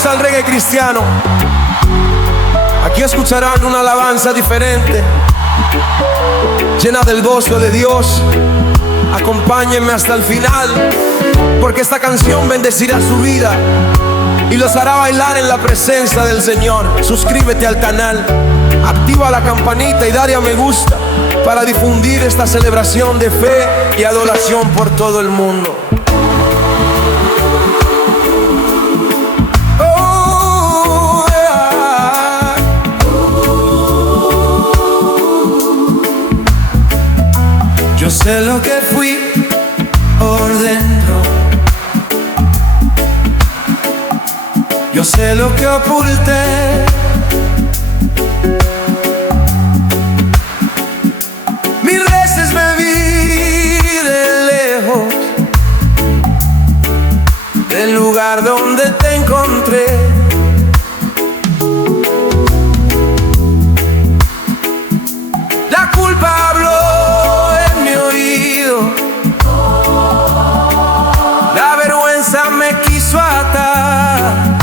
Bienvenidos al reggae cristiano. Aquí escucharán una alabanza diferente, llena del gozo de Dios. Acompáñenme hasta el final, porque esta canción bendecirá su vida y los hará bailar en la presencia del Señor. Suscríbete al canal, activa la campanita y dale a me gusta para difundir esta celebración de fe y adoración por todo el mundo. Yo sé lo que fui por dentro, yo sé lo que oculté. Mil veces me vi de lejos del lugar donde te encontré. La culpa habló, la vergüenza me quiso atar,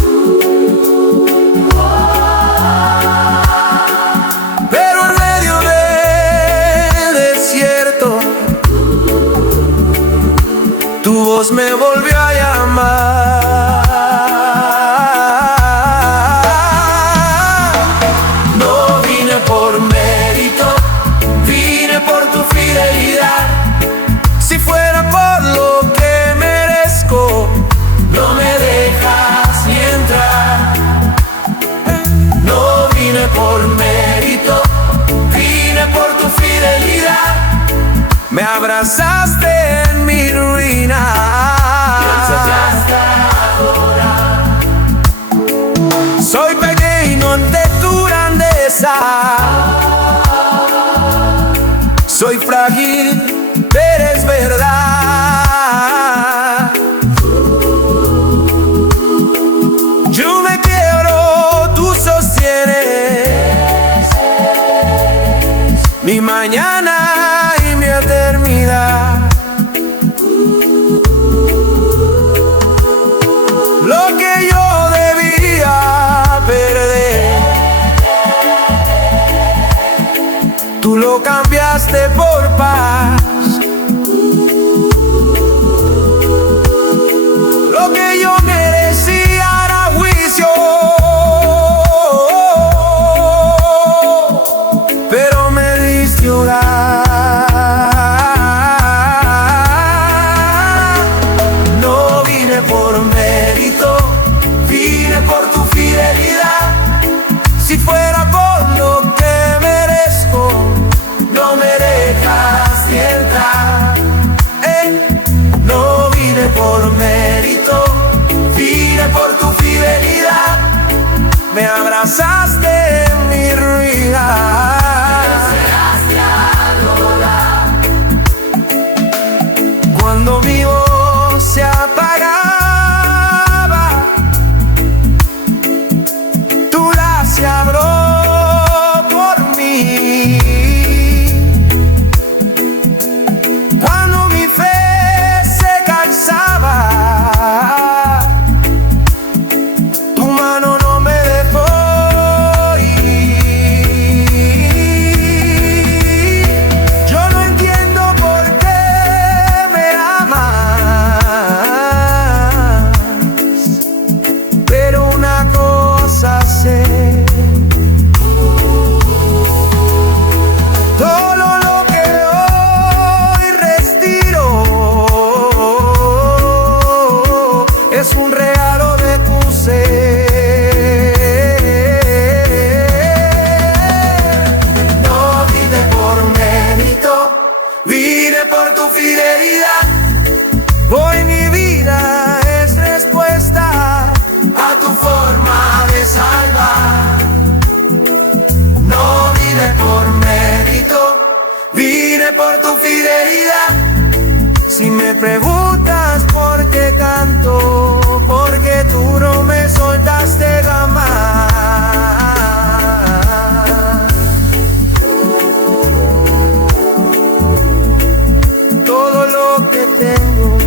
pero en medio del desierto tu voz me volvió a llamar. No vine por mérito, vine por tu fidelidad. Si fuera por lo que merezco, no me dejas ni entrar. No vine por mérito, vine por tu fidelidad. Me abrazaste en mi ruina, me enseñaste a adorar. Soy pequeño ante tu grandeza, soy frágil, pero es verdad. Yo me quiebro, tú sostienes mi mañana y mi eternidad. Lo que yo debía perder, tú lo cambiaste por paz. Lo que yo merecía era juicio, pero me diste orar. No vine por mérito, vine por tu fidelidad. Si fuera por lo que merezco, no me dejas ni entrar. No vine por mérito, vine por tu fidelidad. Me abrazaste en mi ruina, cuando mi voz se apagaba, tu gracia habló por mí. Cuando mi fe se cansaba, tu mano no me dejó ir. Yo no entiendo por qué me amas, pero una cosa sé: todo lo que hoy respiro es un regalo de tu ser. No vine por mérito, vine por tu fidelidad. Hoy mi vida es respuesta a tu forma de salvar. No vine por mérito, vine por tu fidelidad. Si me preguntas por qué canto, porque tú no me soltaste jamás. Todo lo que tengo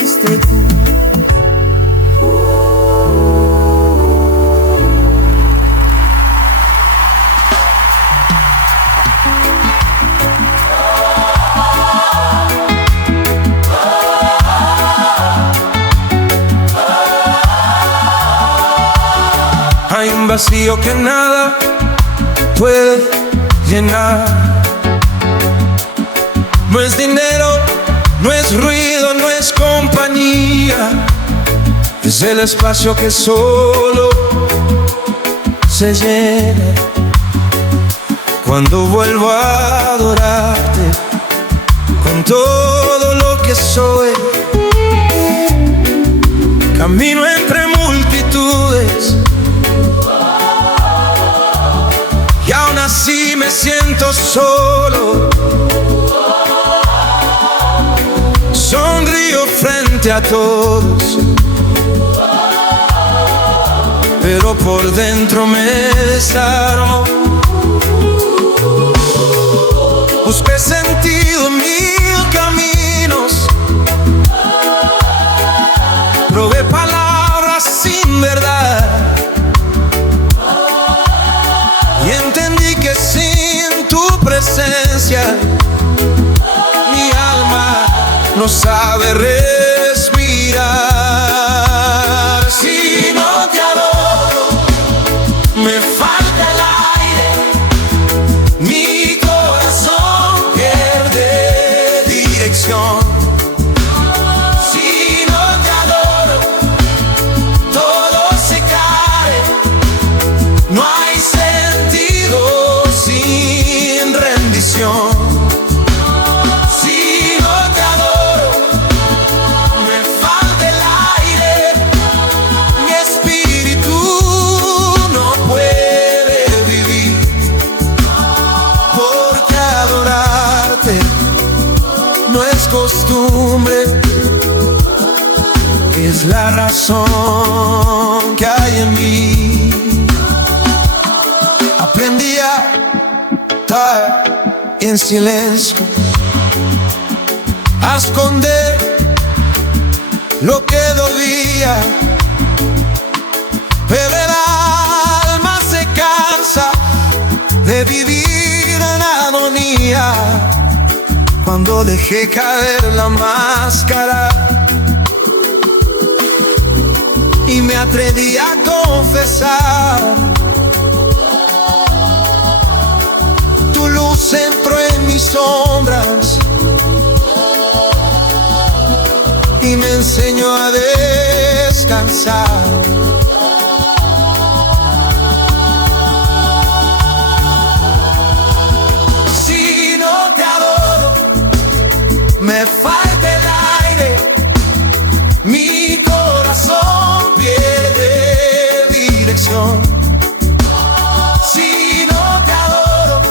fuiste tú. Hay un vacío que nada puede llenar. No es dinero, no es ruido, no es compañía. Es el espacio que solo se llena cuando vuelvo a adorarte con todo lo que soy. Camino entre multitudes y aún así me siento solo. Sonrío frente a todos, pero por dentro me desarmo. Busqué sentido en mil caminos, probé palabras sin verdad y entendí que sin tu presencia mi alma no sabe respirar. Si no te adoro, me falta el aire, mi corazón pierde dirección. Si no te adoro, todo se cae, no hay sentido sin rendición. No es costumbre, es la razón que hay en mí. Aprendí a estar en silencio, a esconder lo que dolía, pero el alma se cansa de vivir en agonía. Cuando dejé caer la máscara y me atreví a confesar, tu luz entró en mis sombras y me enseñó a descansar. Me falta el aire, mi corazón pierde dirección. Si no te adoro,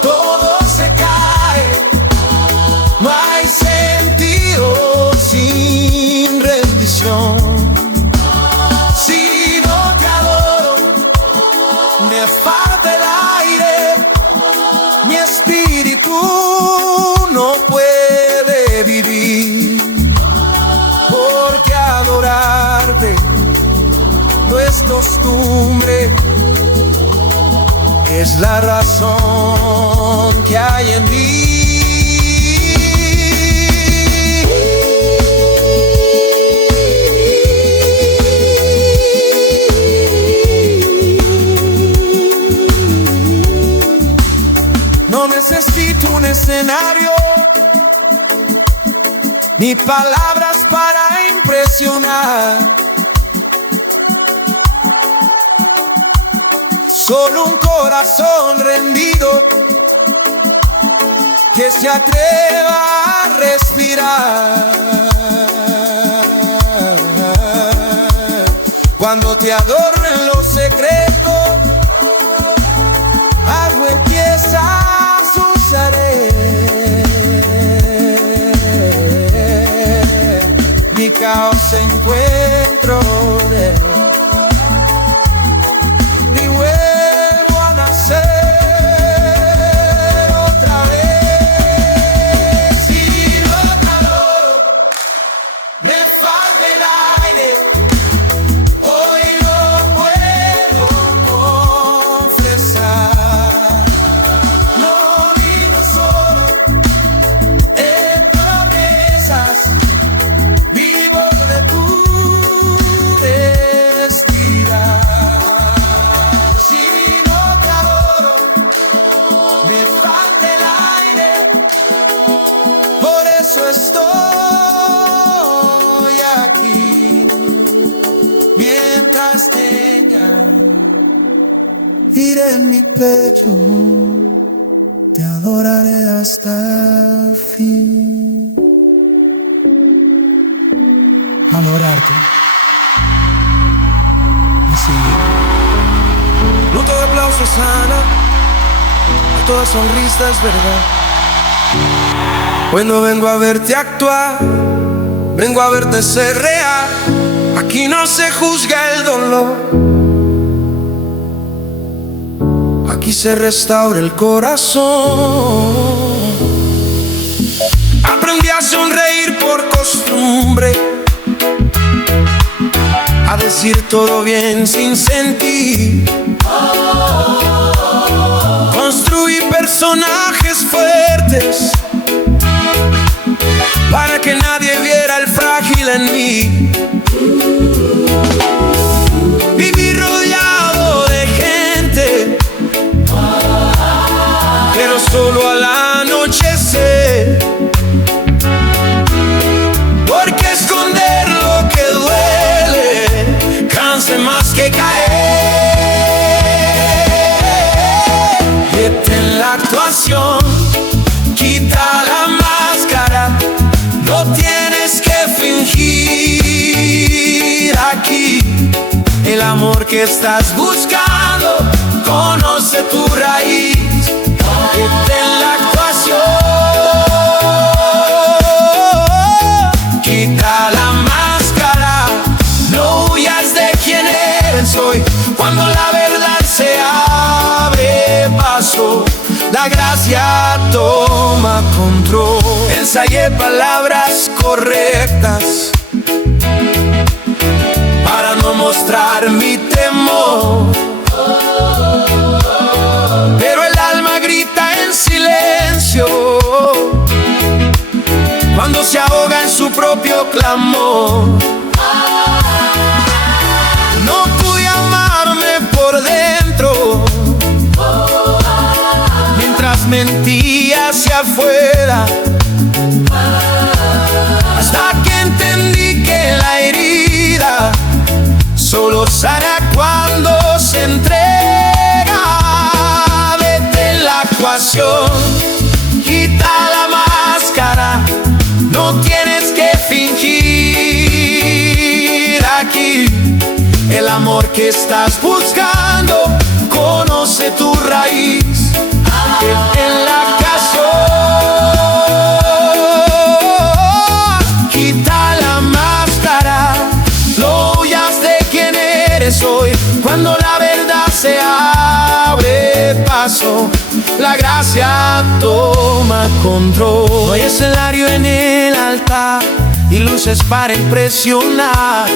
todo se cae, no hay sentido sin rendición. Si no te adoro, me falta el aire, mi espíritu no puede vivir, porque adorarte no es costumbre, es la razón que hay en mí. No necesito un escenario ni palabras para impresionar, solo un corazón rendido que se atreva a respirar. Cuando te adoro en lo secreto, hago empieza usaré. Mi caos encuentro de él y vuelvo a nacer otra vez. Si no te adoro, en mi pecho, te adoraré hasta el fin. Adorarte. Sí. No todo aplauso sana, a toda sonrisa es verdad. Hoy no vengo a verte actuar, vengo a verte ser real. Aquí no se juzga el dolor, aquí se restaura el corazón. Aprendí a sonreír por costumbre, a decir todo bien sin sentir. Construí personajes fuertes para que nadie viera el frágil en mí. Viví rodeado de gente, pero solo al anochecer. Porque esconder lo que duele cansa más que caer. Detén la actuación, quita la máscara, no tienes que fingir aquí. El amor que estás buscando conoce tu raíz. Detén la actuación, quita la máscara, no huyas de quién eres hoy. Cuando la verdad se abre paso, la gracia toma control. Ensayé palabras correctas para no mostrar mi temor, pero el alma grita en silencio cuando se ahoga en su propio clamor. No pude amarme por dentro mientras mentía hacia afuera, hasta que entendí que la herida solo sana cuando se entrega. Vete la actuación, quita la máscara, no tienes que fingir aquí. El amor que estás buscando conoce tu raíz. En la canción, quita la máscara, no huyas de quién eres hoy. Cuando la verdad se abre paso, la gracia toma control. No hay escenario en el altar y luces para impresionar,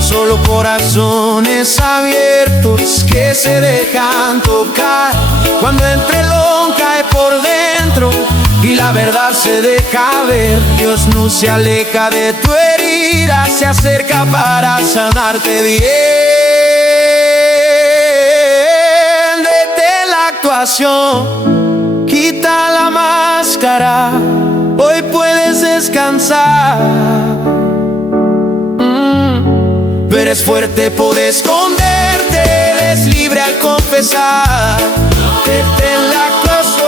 solo corazones abiertos que se dejan tocar. Cuando el telón cae por dentro y la verdad se deja ver, Dios no se aleja de tu herida, se acerca para sanarte bien. Detén la actuación, quita la máscara, hoy puedes descansar. Eres fuerte, puedes esconderte, eres libre al confesar. Detén la actuación,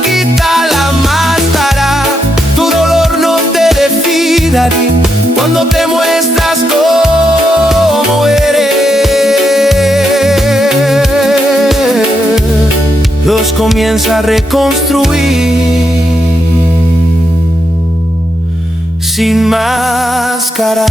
quita la máscara, tu dolor no te define cuando te muestras como eres. Dios comienza a reconstruir sin máscara.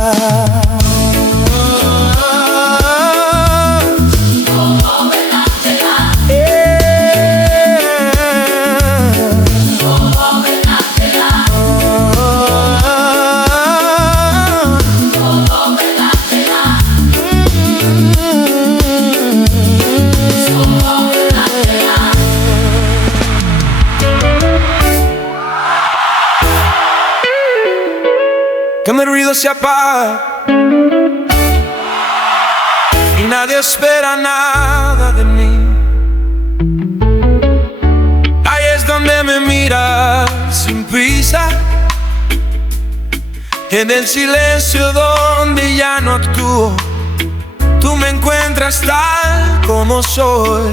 Cuando el ruido se apaga y nadie espera nada de mí, ahí es donde me miras sin prisa, en el silencio donde ya no actúo, tú me encuentras tal como soy.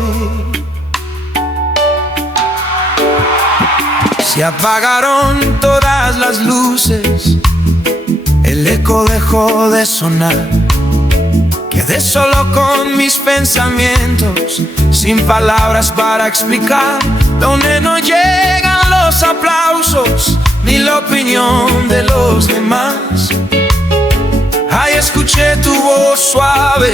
Se apagaron todas las luces, el eco dejó de sonar. Quedé solo con mis pensamientos, sin palabras para explicar, donde no llegan los aplausos ni la opinión de los demás. Ahí escuché tu voz suave,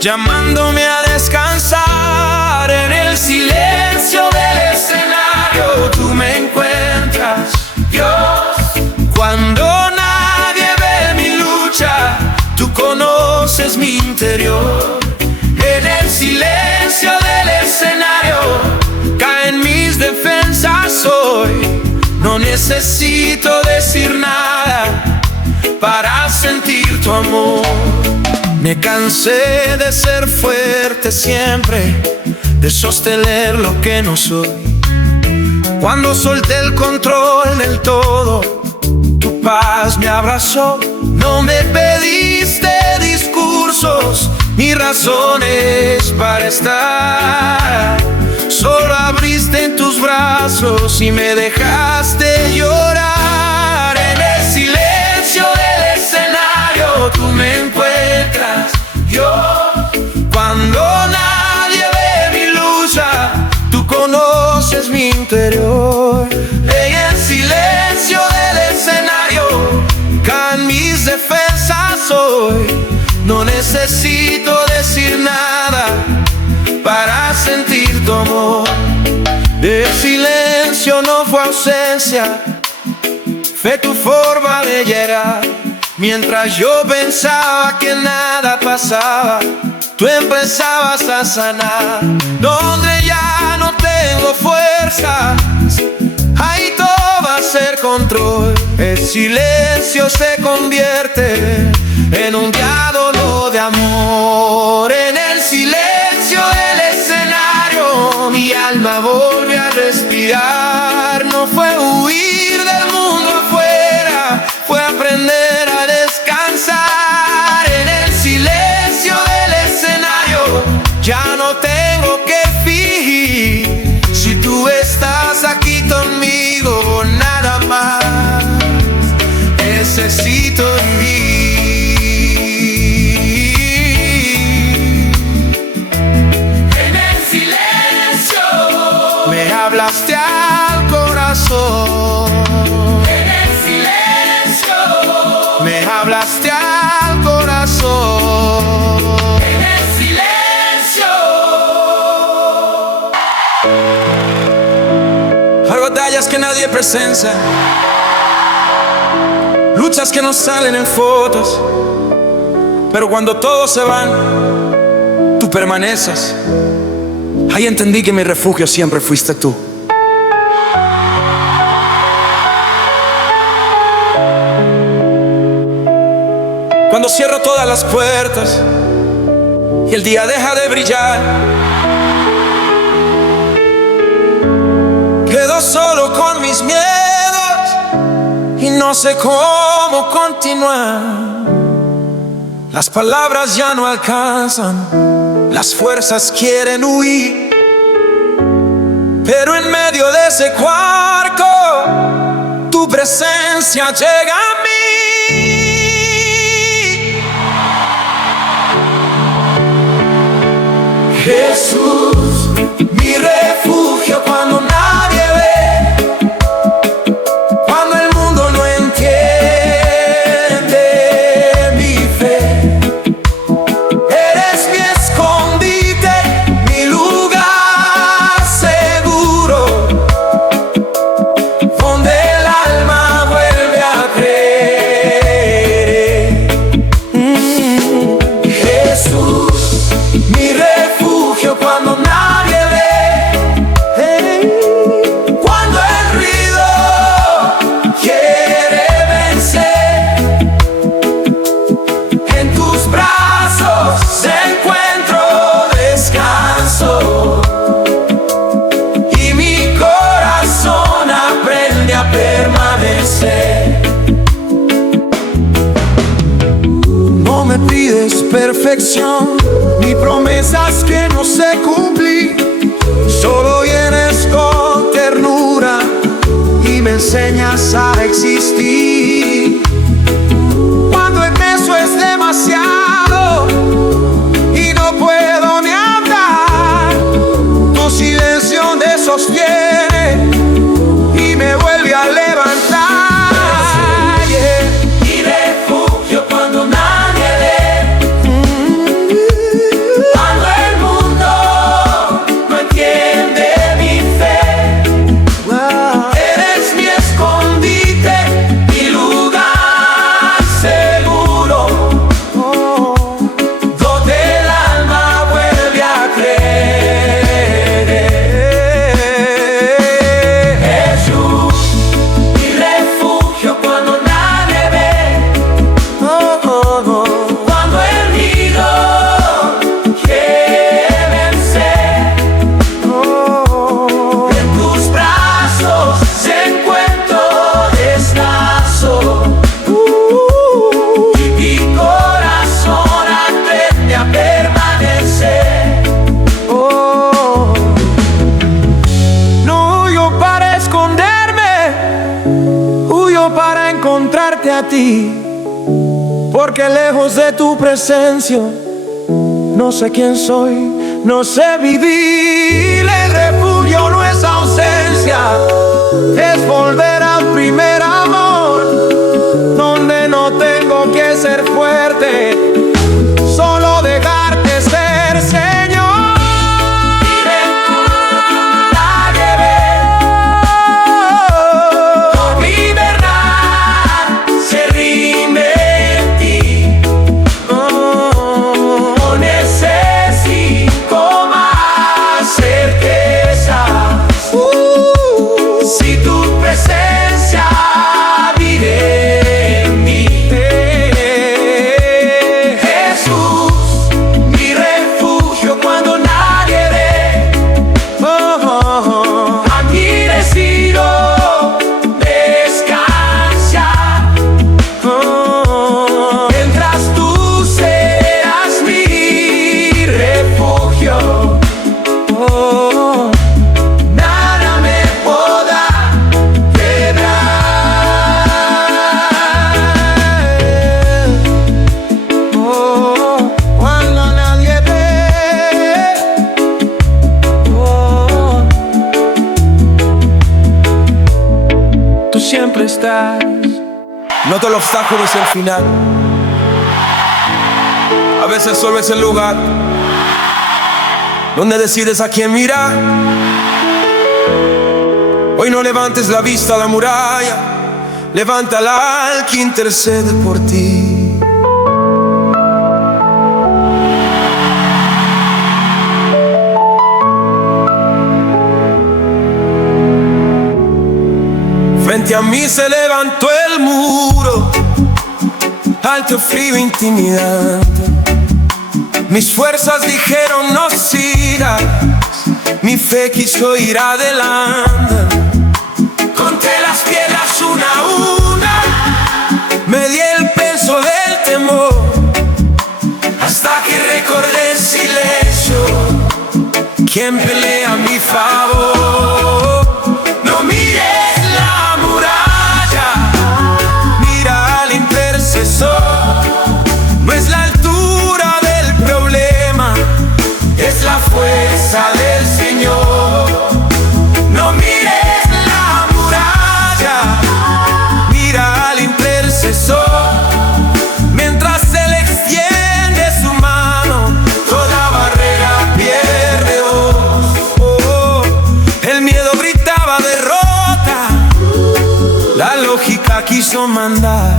llamándome a descansar. En el silencio del escenario tú me encuentras, Dios. Cuando nadie ve mi lucha, tú conoces mi interior. En el silencio del escenario caen mis defensas hoy. No necesito decir nada para sentir tu amor. Me cansé de ser fuerte siempre, de sostener lo que no soy. Cuando solté el control del todo, tu paz me abrazó. No me pediste discursos ni razones para estar. Solo abriste en tus brazos y me dejaste llorar. En el silencio del escenario tú me encuentras, Dios. Cuando nadie ve mi lucha, tú conoces mi interior. En el silencio del escenario caen mis defensas hoy. No necesito decir nada para sentir tu amor. El silencio no fue ausencia, fue tu forma de llegar. Mientras yo pensaba que nada pasaba, tú empezabas a sanar. Donde ya no tengo fuerzas, ahí todo va a ser control. El silencio se convierte en un diálogo de amor. En el silencio del escenario mi alma volvió a respirar. No fue huir del mundo afuera, fue aprender a descansar. En el silencio del escenario ya no tengo que fingir. Si tú estás aquí conmigo, nada más necesito vivir. En el silencio me hablaste al corazón. En el silencio me hablaste al corazón. En el silencio. Hay batallas que nadie presencia, luchas que no salen en fotos, pero cuando todos se van, tú permaneces. Ahí entendí que mi refugio siempre fuiste tú. Cuando cierro todas las puertas y el día deja de brillar, quedo solo con mis miedos y no sé cómo continuar. Las palabras ya no alcanzan, las fuerzas quieren huir, pero en medio de ese cuarto tu presencia llega a mí. Jesús, mi refugio cuando nadie ve, cuando el mundo no entiende mi fe. Eres mi escondite, mi lugar seguro, donde el alma vuelve a creer. promesas que no sé cumplir, solo vienes con ternura y me enseñas a existir. Cuando el beso es demasiado y no puedo ni hablar, tu silencio me sostiene y me vuelve a levantar. Mi refugio cuando nadie ve, cuando el mundo no entiende mi fe. Eres mi escondite, mi lugar seguro, donde el alma vuelve a creer. Jesús, mi refugio cuando nadie ve, cuando el miedo quiere vencer. En tus brazos encuentro descanso, y mi corazón aprende a permanecer. No huyo para esconderme, huyo para encontrarte a ti, porque lejos de tu presencia no sé quién soy, no sé vivir. El refugio no es ausencia, es volver al primer amor, donde no tengo que ser fuerte, solo dejarte ser, Señor. Nadie ve, por mi verdad se rinde en ti. No necesito más certeza, si tu presencia vive en mí. Jesús, mi refugio cuando nadie ve, aquí decido descansar, mientras tú seas mi refugio. Nada me podrá quebrar. Cuando nadie ve, tú siempre estás. No todo el obstáculo es el final, a veces solo es el lugar donde decides a quién mirar. Hoy no levantes la vista a la muralla, levántala al que intercede por ti. Frente a mí se levantó el muro, alto, frío, intimidante. Mis fuerzas dijeron no sigas, mi fe quiso ir adelante. Conté las piedras una a una, Me di el peso del temor, hasta que recordé en silencio quien pelea a mi favor. no mires la muralla, Mira al intercesor, no es la altura del problema, es la fuerza del Señor. No mires la muralla, mira al intercesor, mientras Él extiende su mano, toda barrera pierde voz. El miedo gritaba derrota, la lógica quiso mandar,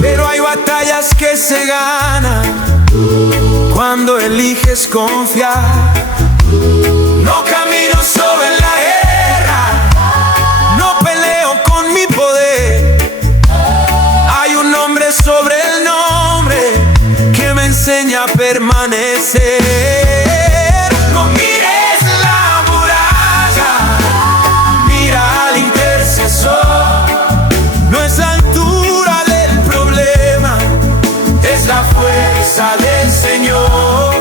pero hay batallas que se ganan cuando eliges confiar. No camino sobre la guerra, No peleo con mi poder, hay un nombre sobre el nombre que me enseña a permanecer. no mires la muralla, Mira al intercesor, no es la altura del problema, es la fuerza del Señor.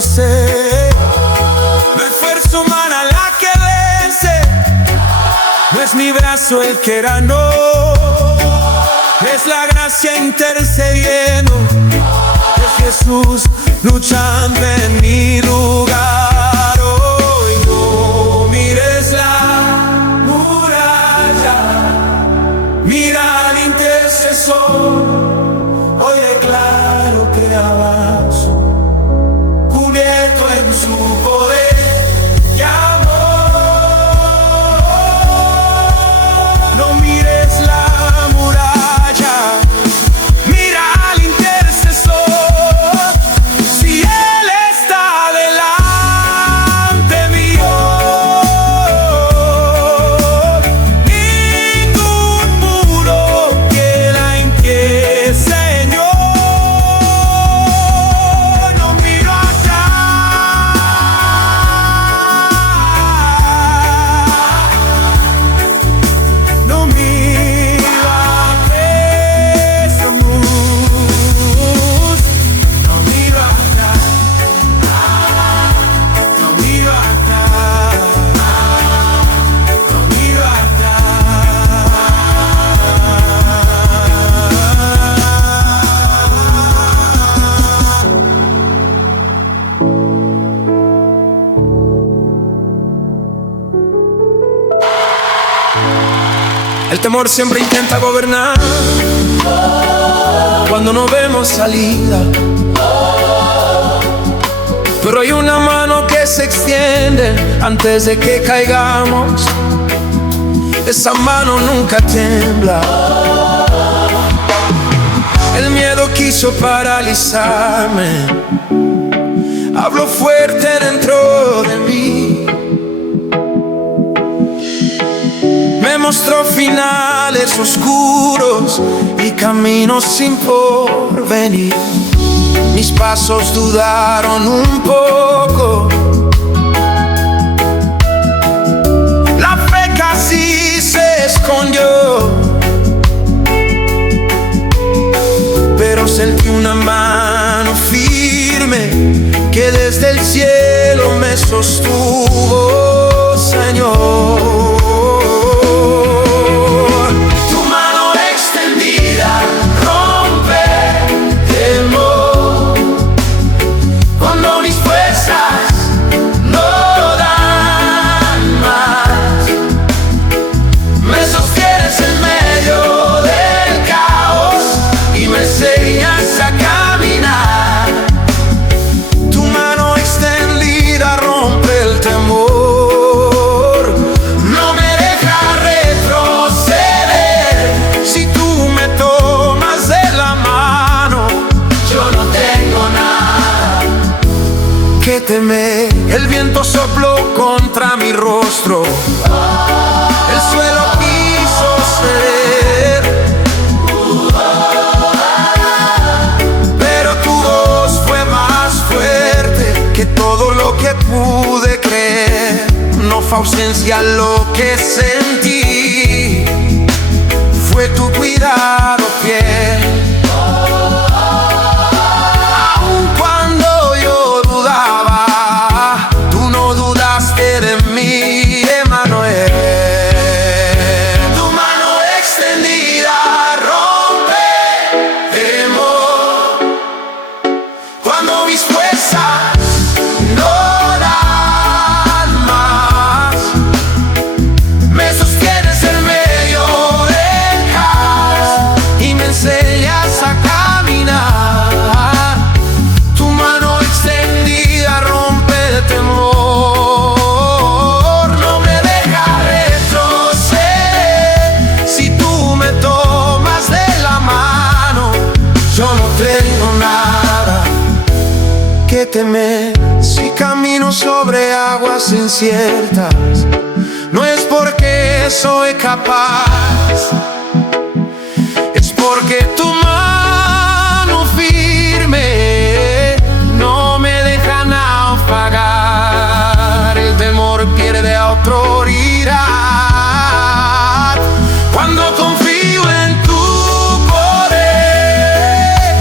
lo sé. No es fuerza humana la que vence, no es mi brazo el que ganó, es la gracia intercediendo, es Jesús luchando en mi lugar. Hoy no mires la muralla, mira al intercesor. Hoy declaro que avanzo, cubierto en su poder y amor. No mires la muralla, mira al intercesor. Si Él está delante mío, ningún muro queda en pie, Señor. No miro no miro a Jesús, no miro atrás, no miro atrás, no miro atrás. El temor siempre intenta gobernar cuando no vemos salida, pero hay una mano que se extiende antes de que caigamos. Esa mano nunca tiembla. El miedo quiso paralizarme, habló fuerte dentro de mí, me mostró finales oscuros y caminos sin porvenir. Mis pasos dudaron un poco, la fe casi se escondió, pero sentí una mano firme que desde el cielo me sostuvo, Señor. El viento sopló contra mi rostro, el suelo quiso ceder, pero tu voz fue más fuerte que todo lo que pude creer. No fue ausencia lo que sentí, fue tu cuidado fiel. Temer si camino sobre aguas inciertas, no es porque soy capaz, es porque tu mano firme no me deja naufragar. El temor pierde autoridad cuando confío en tu poder.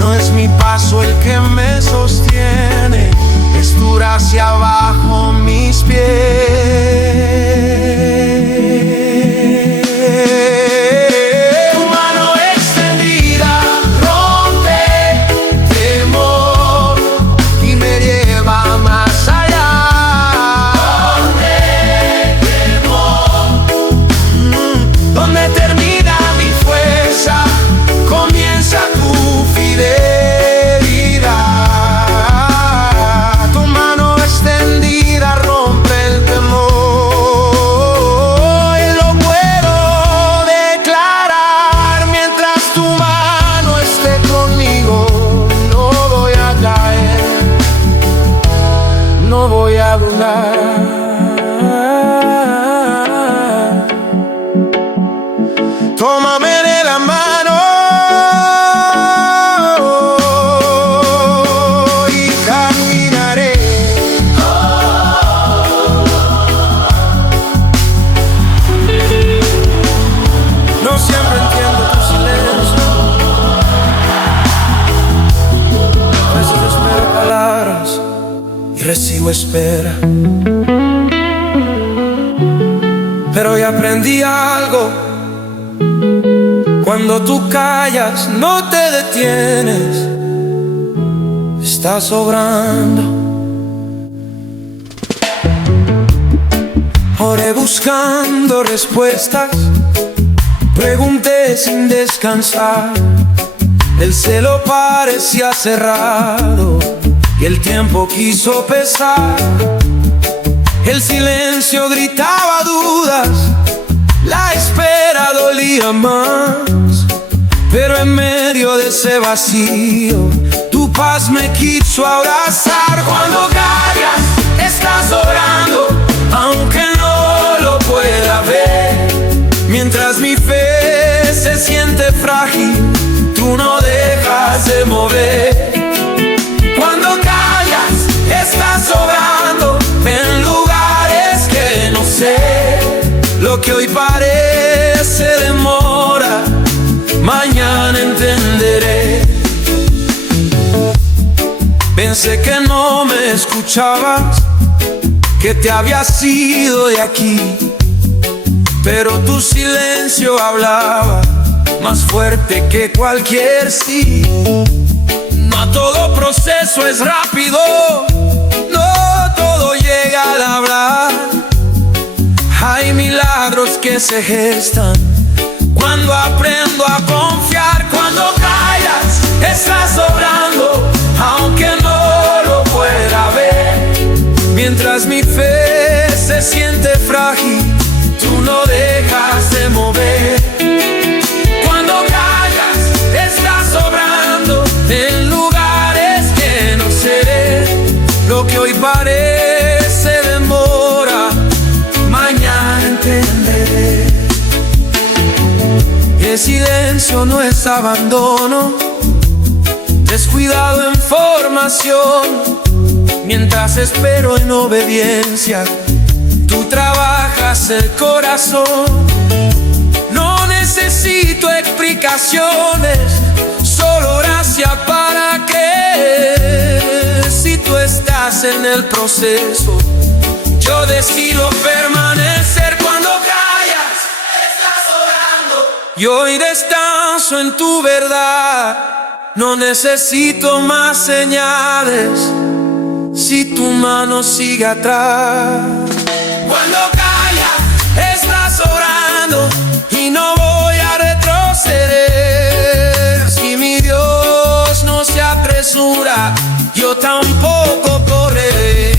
No es mi paso el que me sostiene, tu espera. Pero ya aprendí algo: cuando tú callas no te detienes, estás obrando. Oré buscando respuestas, pregunté sin descansar. El cielo parecía cerrado y el tiempo quiso pesar. El silencio gritaba dudas, la espera dolía más. Pero en medio de ese vacío, tu paz me quiso abrazar. Cuando callas, estás orando, aunque no lo pueda ver. Mientras mi fe se siente frágil, tú no dejas de mover. Cuando callas, estás orando en lugares que no sé. Lo que hoy parece demora, mañana entenderé. Pensé que no me escuchabas, que te habías ido de aquí, pero tu silencio hablaba más fuerte que cualquier sí. No todo proceso es rápido, no todo llega al hablar. Hay milagros que se gestan cuando aprendo a confiar. Cuando callas, estás obrando, aunque no lo pueda ver. Mientras mi fe se siente frágil, tú no dejas de mover. Cuando callas, estás obrando en lugares que no sé. Lo que hoy parece demora, mañana entenderé. El silencio no es abandono, descuidado en formación. Mientras espero en obediencia, tú trabajas el corazón. No necesito explicaciones, solo gracia para creer. Si tú estás en el proceso, yo decido permanecer. Cuando callas, estás orando, y hoy descanso en tu verdad. No necesito más señales, si tu mano sigue atrás. Cuando callas, estás orando, y no voy a retroceder. Si mi Dios no se apresura, yo tampoco correré.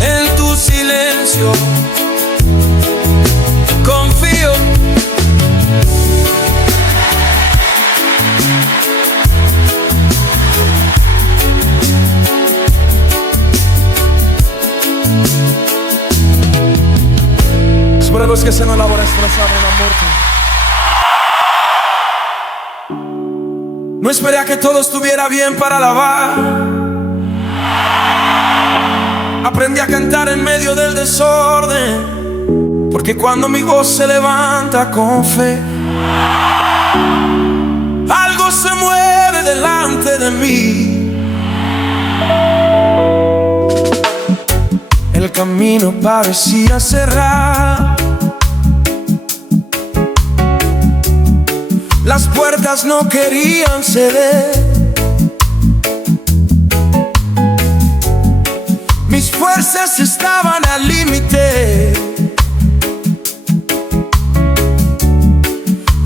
En tu silencio confío. Para los que se non lavora estresado en la muerte. No esperé a que todo estuviera bien para alabar. Aprendí a cantar en medio del desorden, porque cuando mi voz se levanta con fe, algo se mueve delante de mí. El camino parecía cerrar, las puertas no querían ceder. Mis fuerzas estaban al límite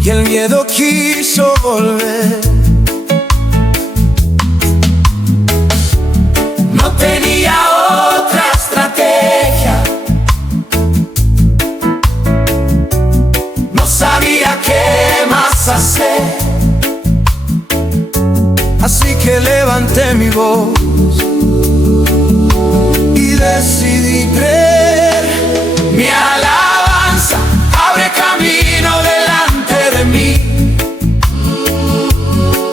y el miedo quiso volver. No tenía otra estrategia, no sabía qué más hacer, así que levanté mi voz y decidí creer. Mi alabanza abre camino delante de mí.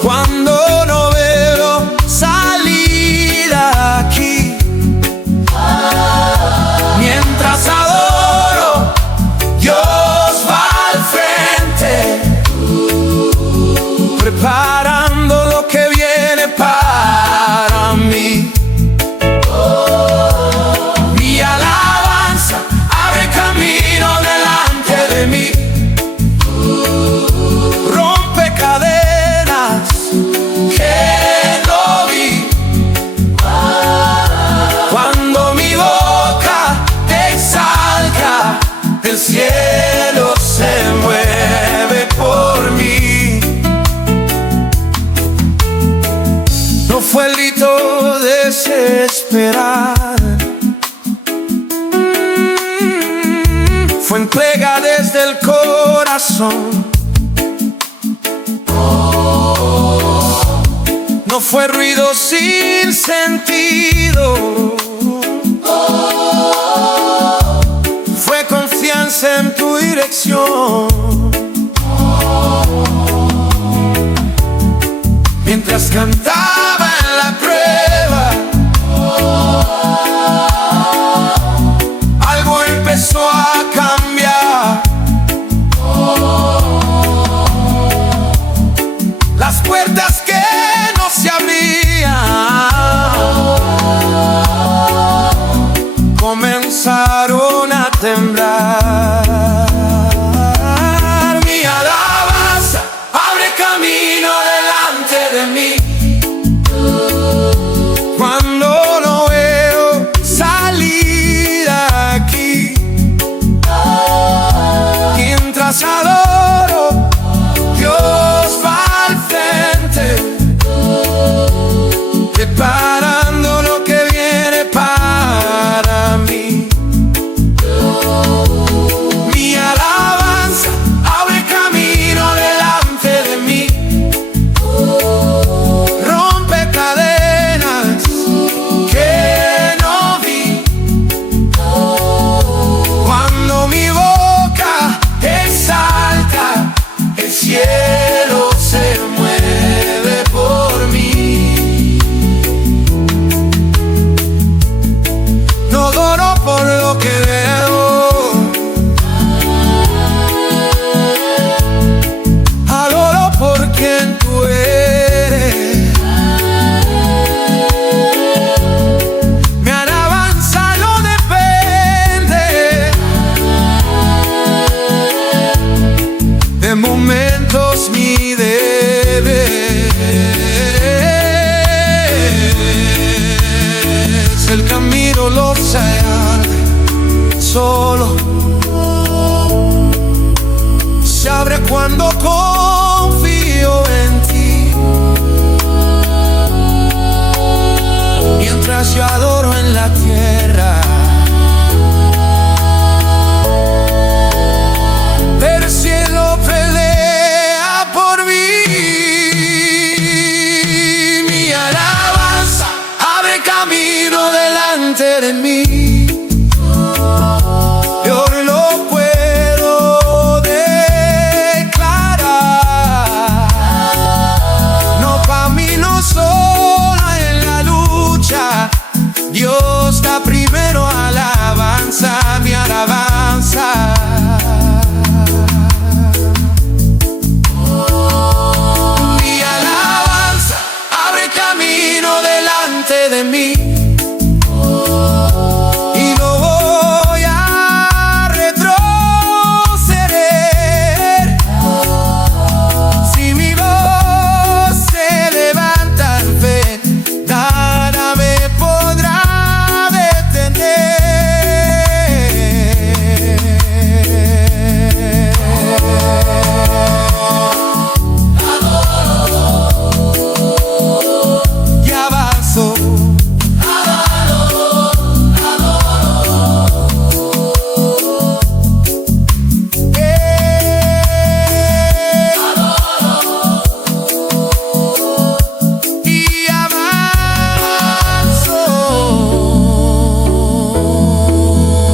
Cuando no veo salida aquí, mientras adoro, Dios va al frente. esperar. Fue entrega desde el corazón. No fue ruido sin sentido. Fue confianza en tu dirección. Mientras cantaba en la prueba, algo empezó a cambiar. Las puertas que no se abrían comenzaron a temblar. Mi alabanza abre camino delante de mí. Cuando lo veo salir aquí, mientras adoro, Dios va al frente, preparando lo que viene para mí. Mi alabanza abre camino delante de mí. Rompe cadenas que no vi. Cuando mi boca exalta, el cielo se mueve por mí. No adoro por lo que veo, adoro por quien tú eres. Mi alabanza no depende de momentos ni debes. El camino lo sé, solo se abre cuando confío en ti. Mientras yo adoro en la tierra, el cielo pelea por mí. Mi alabanza abre camino delante de mí. Yo lo puedo declarar. No pa' mí, no sola en la lucha. Dios da primero alabanza, mi alabanza. Mi alabanza abre camino delante de mí. Y no voy a retroceder. Si mi voz se levanta en fe, nada me podrá detener. Y avanzo.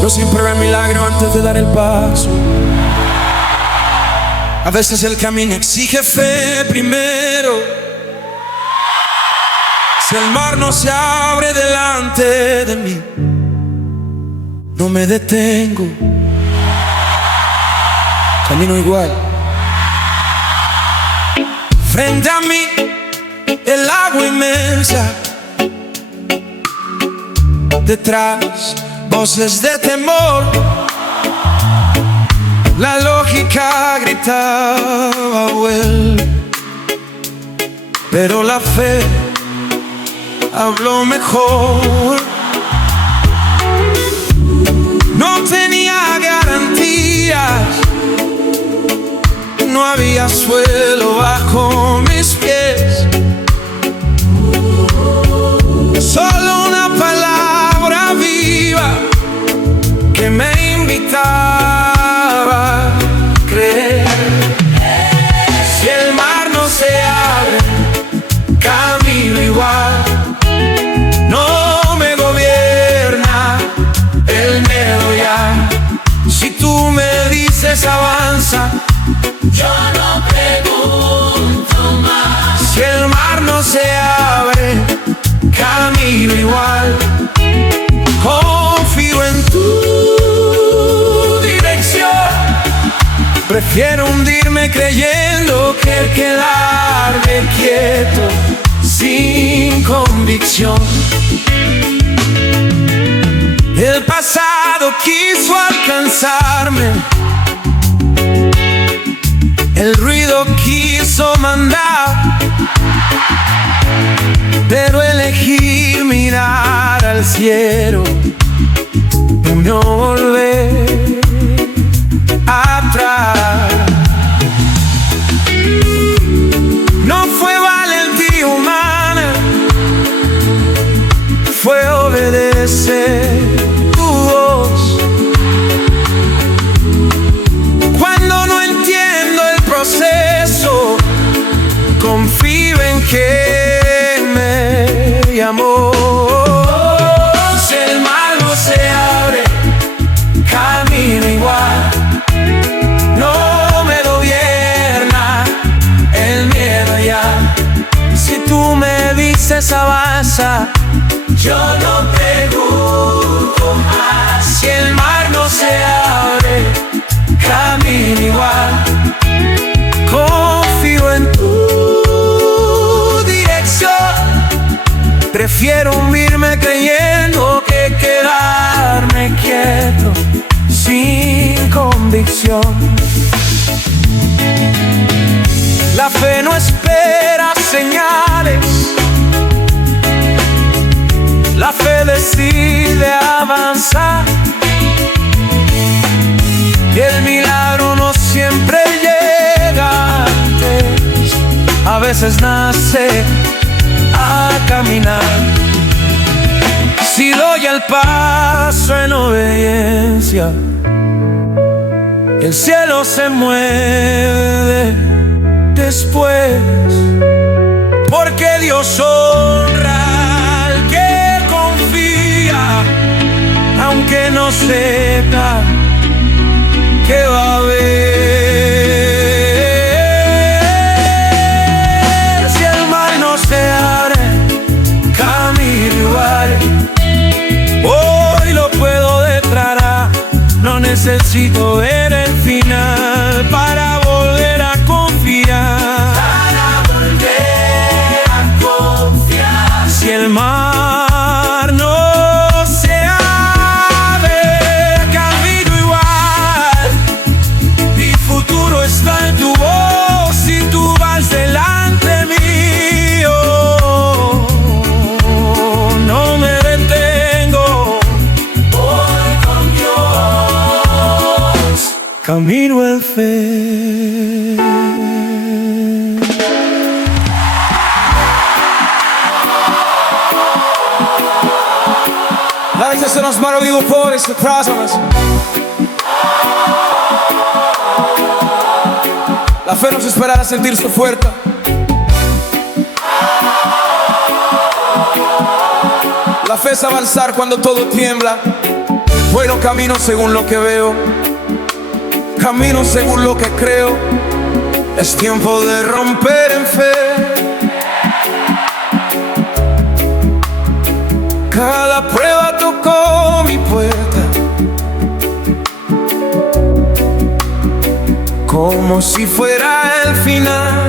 Yo siempre veo el milagro antes de dar el paso. A veces el camino exige fe primero. Si el mar no se abre delante de mí, no me detengo, camino igual. Frente a mí el agua inmensa, detrás voces de temor. La lógica gritaba vuelve, pero la fe habló mejor. No tenía garantías, no había suelo bajo mis pies, solo una se abre, camino igual. Confío en tu dirección. Prefiero hundirme creyendo que quedarme quieto sin convicción. El pasado quiso alcanzarme, el ruido quiso mandar, pero elegí mirar al cielo y no volver atrás. No fue valentía humana, fue obedecer tu voz. Cuando no entiendo el proceso, confío en que me llamó. Si el mar no se abre, camino igual. No me gobierna el miedo ya. Si tú me dices avanza, yo no pregunto más. Si el mar no se abre, camino igual. Confío en tu dirección. Prefiero hundirme creyendo que quedarme quieto sin convicción. La fe no espera señales, la fe decide avanzar. Y el milagro no siempre llega antes, a veces nace a caminar. Si doy el paso en obediencia, el cielo se mueve después, porque Dios honra al que confía, aunque no sepa que va a haber. Si el mar no se abre, camino igual. Hoy lo puedo declarar, no necesito ver el final para volver a confiar. Para volver a confiar. Si el mar no se abre, camino igual. Mi futuro está en tu voz y tú vas delante mío. No me detengo, voy con Dios, camino en fe. Dajcie se rozmarowił upory, przepraszam was. La fe nos esperará sentir su fuerza. La fe es avanzar cuando todo tiembla. Bueno, camino según lo que veo, camino según lo que creo. Es tiempo de romper en fe. Cada prueba tocó mi puerta, como si fuera el final.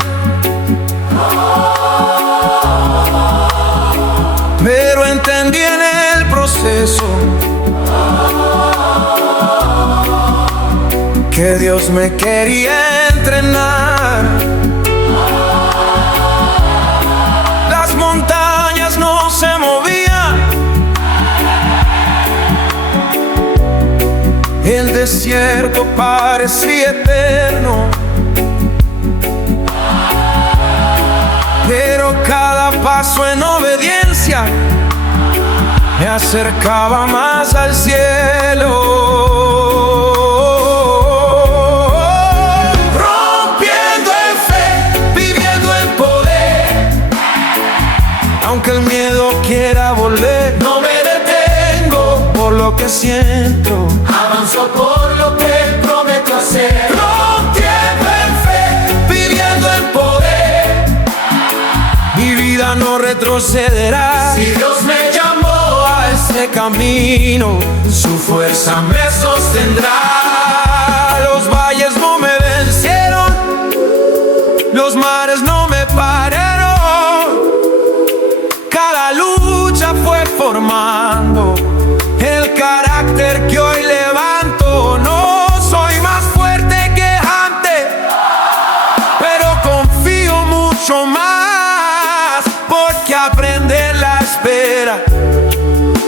Pero entendí en el proceso que Dios me quería entrenar. Las montañas no se movían, el desierto parecía eterno, pero cada paso en obediencia me acercaba más al cielo. Rompiendo en fe, viviendo en poder. Aunque el miedo quiera volver, no me detengo por lo que siento. Avanzo por lo que prometo hacer. Rompiendo en fe, viviendo en poder. Mi vida no retrocederá. Si Dios me llamó a Ese camino, su fuerza me sostendrá. los valles no me vencieron, los mares no me pararon. Cada lucha fue formando el carácter que hoy levanto. No soy más fuerte que antes, pero confío mucho más, porque aprender la espera,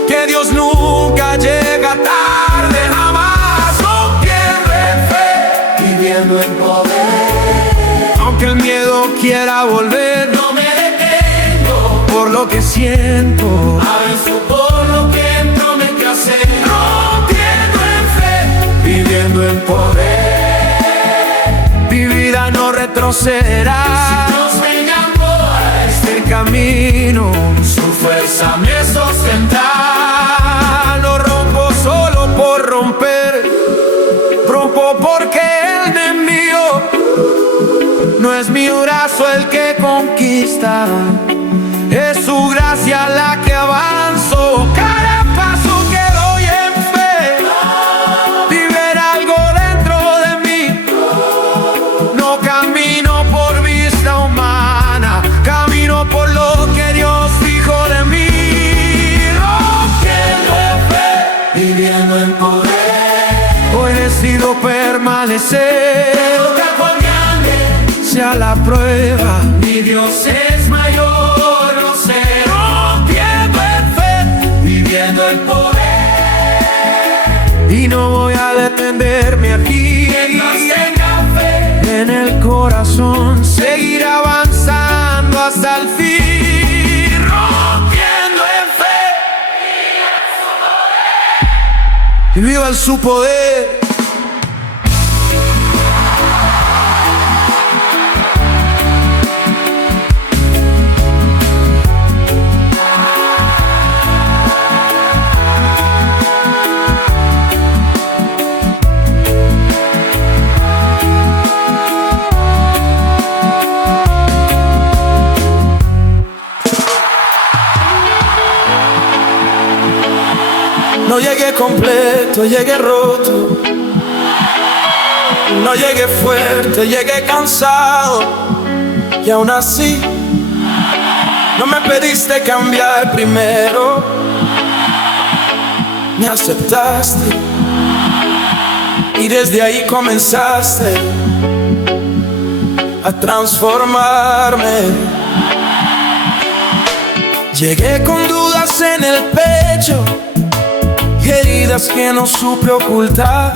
que Dios nunca llega tarde, jamás. No pierde fe, Viviendo en poder, aunque el miedo quiera volver. no me detengo. Por lo que siento, Avanzo por lo que prometí hacer. Rompiendo en fe, viviendo en poder, mi vida no retrocederá. Dios me llamó a El camino, su fuerza me sostendrá. no rompo solo por romper, rompo porque Él me envió. No es mi brazo el que conquista, es su gracia la que avanzo. Cada paso que doy en fe, viver algo dentro de mí. No camino por vista humana, camino por lo que Dios dijo de mí. Rompiendo en fe, viviendo en poder. Hoy decido permanecer, Toca cuán grande sea la prueba. mi Dios es mayor, no sé. Rompiendo en fe, viviendo en poder. Y no voy a detenerme aquí. Mientras tenga fe, En el corazón seguir avanzando hasta el fin. rompiendo en fe. Y viva en su poder. No llegué completo, llegué roto. No llegué fuerte, llegué cansado. Y aún así, no me pediste cambiar primero. Me aceptaste y desde ahí comenzaste a transformarme. Llegué con dudas en el pecho y heridas que no supe ocultar.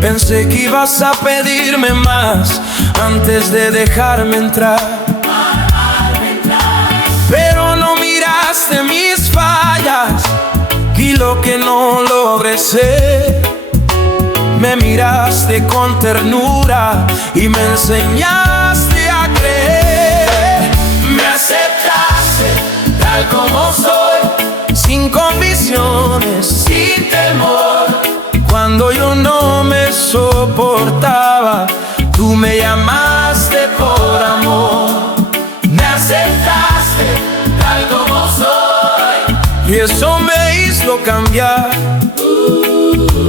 Pensé que ibas a pedirme más antes de dejarme entrar. Pero no miraste mis fallas y lo que no logré ser. Me miraste con ternura y me enseñaste a creer. Me aceptaste tal como soy, Sin condiciones, sin temor. cuando yo no me soportaba, tú me llamaste por amor. Me aceptaste tal como soy, Y eso me hizo cambiar.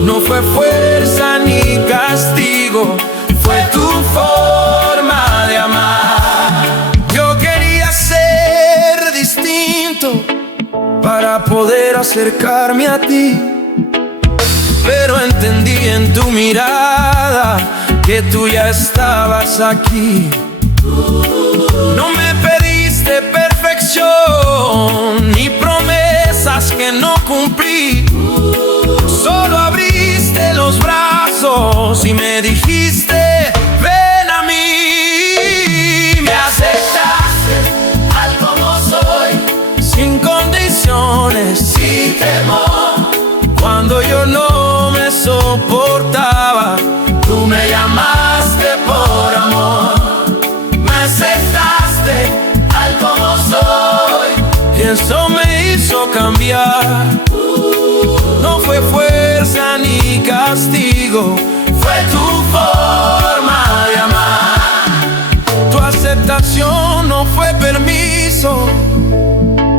No fue fuerza ni castigo, fue tu forma de amar. Yo quería ser distinto para poder acercarme a ti, pero entendí en tu mirada que tú ya estabas aquí. No me pediste perfección ni promesas que no cumplí. Solo abriste los brazos y me dijiste, ven a mí. me aceptaste tal como soy, Sin condiciones, sin temor. cuando yo no me soportaba, Tú me llamaste por amor. Me aceptaste tal como soy, y eso me hizo cambiar. No fue fuerza ni castigo, fue tu forma de amar. tú aceptaste aceptación no fue permiso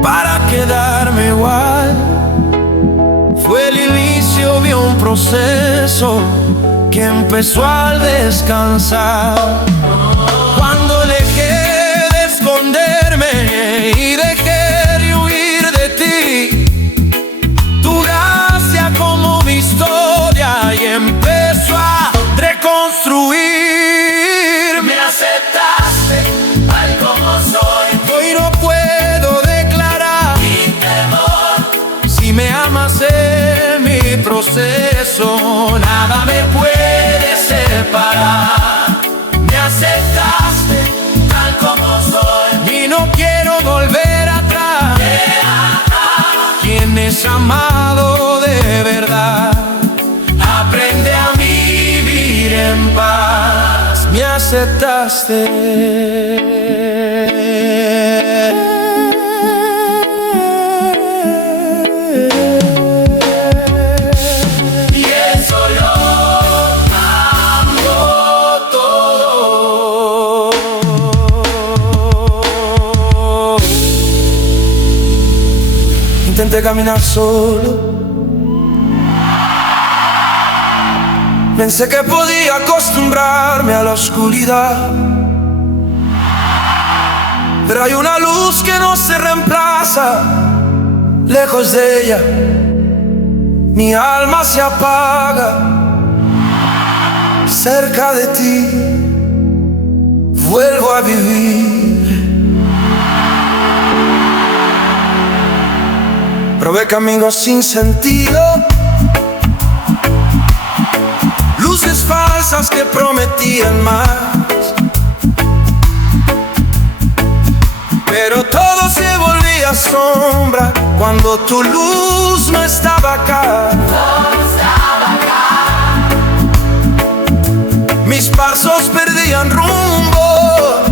para quedarme igual. Fue el inicio de un proceso que empezó al descansar. Cuando dejé de esconderme y dejé de huir de ti, tu gracia como mi historia y empezó a reconstruir. Me aceptaste tal como soy. Hoy no puedo declarar Sin temor, si me amas en mi proceso, nada me puede separar. me aceptaste tal como soy. Y no quiero volver atrás. Quien es amado de verdad aprende a vivir en paz. Me aceptaste. Y eso lo Amo todo. Intenté caminar solo. Pensé que podía acostumbrarme a la oscuridad, pero hay una luz que no se reemplaza. Lejos de ella, mi alma se apaga. Cerca de ti, vuelvo a vivir. Probé caminos sin sentido, luces falsas que prometían más, pero todo se volvía sombra cuando tu luz no estaba acá. Mis pasos perdían rumbo,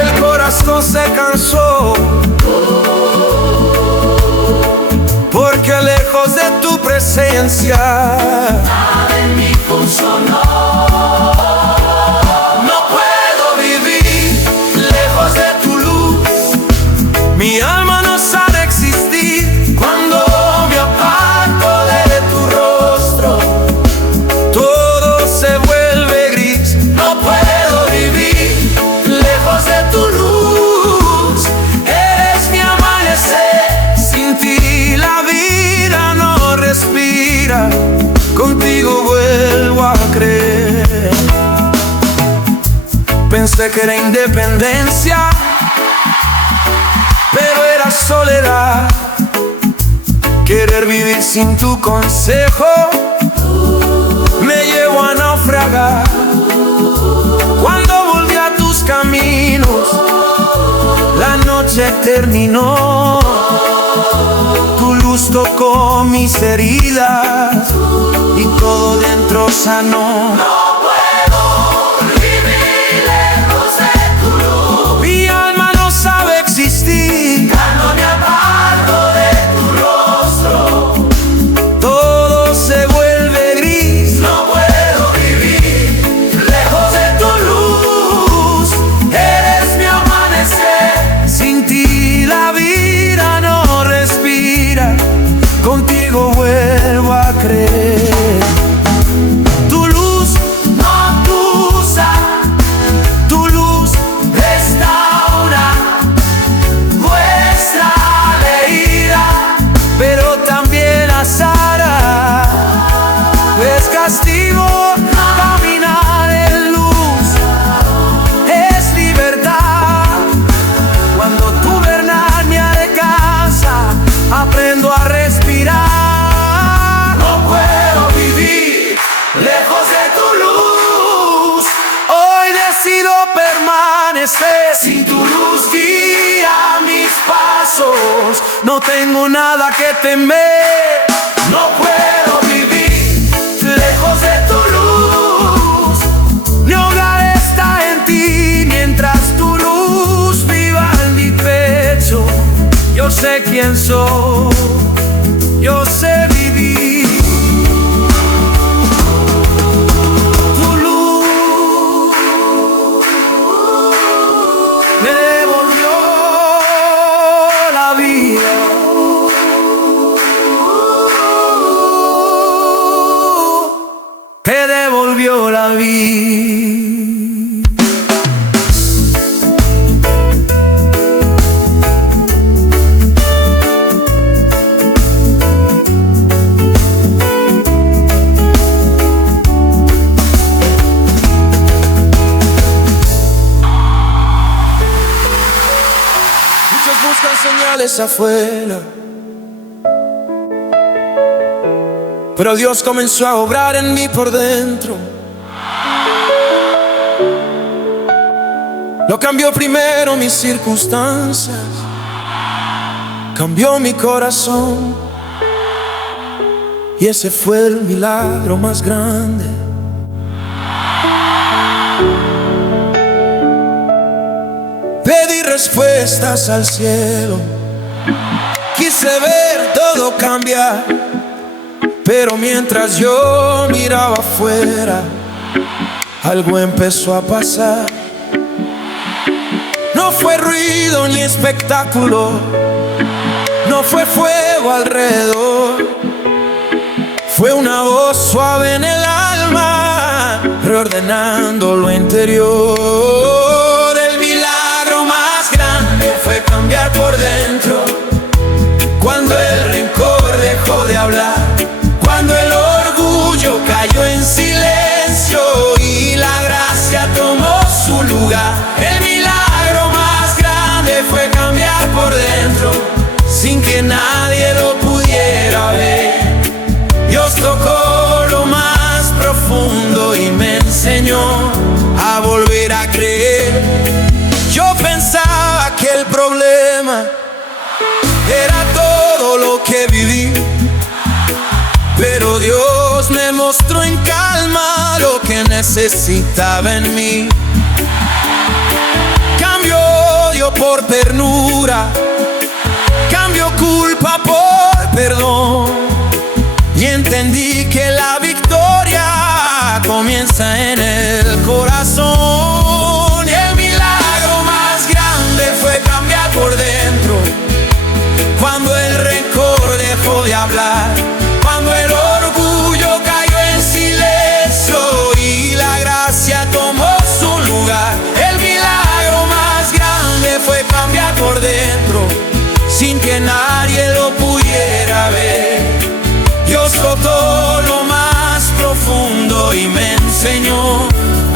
el corazón se cansó, porque lejos de tu presencia nada en mí funcionó. no puedo vivir lejos de tu luz. Mi alma no sabe existir cuando me aparto de tu rostro. Todo se vuelve gris. No puedo vivir lejos de tu luz. Eres mi amanecer. Sin ti la vida no respira. Contigo vuelvo a creer. Pensé que era independencia, pero era soledad. Querer vivir sin tu consejo me llevó a naufragar. Cuando volví a tus caminos, la noche terminó. Tu luz tocó mis heridas y todo dentro sanó. No puedo vivir lejos de tu luz. Mi alma no sabe existir. Cuando me aparto de tu rostro, Todo se vuelve gris. no puedo vivir lejos de tu luz. Eres mi amanecer. Sin ti la vida no respira. Contigo vuelvo a creer. Tu luz No acusa, tu luz restaura, muestra la herida, pero también la sana. Es castigo caminar en luz, es libertad. Cuando tu verdad me alcanza, aprendo a respirar. no puedo vivir lejos de tu luz. Hoy decido permanecer. Si tu luz Guía mis pasos, no tengo nada que temer. no puedo vivir lejos de tu luz. Mi hogar está en ti, mientras tu luz viva en mi pecho. Yo sé quién soy, yo sé vivir. Tu luz te devolvió la vida. Muchos buscan señales afuera, pero Dios comenzó a obrar en mí por dentro. Lo cambió primero mis circunstancias, cambió mi corazón, y ese fue el milagro más grande. Pedí respuestas al cielo, quise ver todo cambiar, pero mientras yo miraba afuera, algo empezó a pasar. No fue ruido ni espectáculo, no fue fuego alrededor, fue una voz suave en el alma, reordenando lo interior. El milagro más grande fue cambiar por dentro, cuando el rencor dejó de hablar, cuando el orgullo cayó en silencio y la gracia tomó su lugar. El milagro más grande fue cambiar por dentro, sin que nadie lo pudiera ver. Dios tocó lo más profundo y me enseñó a volver a creer. Yo pensaba que el problema era todo lo que viví, pero Dios me mostró en calma lo que necesitaba en mí. Cambió odio por ternura, cambió culpa por perdón, y entendí que la victoria comienza en el corazón. Y el milagro más grande fue cambiar por dentro, cuando el rencor dejó de hablar, cuando el orgullo cayó en silencio y la gracia tomó su lugar. El milagro más grande fue cambiar por dentro, sin que nadie lo pudiera ver. Dios tocó lo más profundo y me enseñó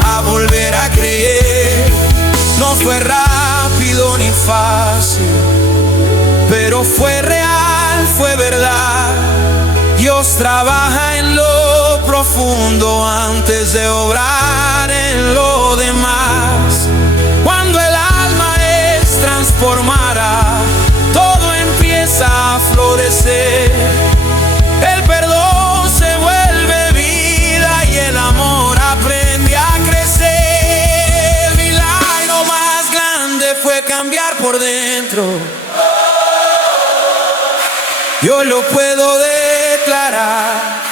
a volver a creer. No fue rápido ni fácil, pero fue real, fue verdad. Dios trabaja en lo profundo antes de obrar en lo demás. Cuando el alma es transformada, todo empieza a florecer. El perdón se vuelve vida y el amor aprende a crecer. El milagro más grande fue cambiar por dentro. Yo lo puedo declarar.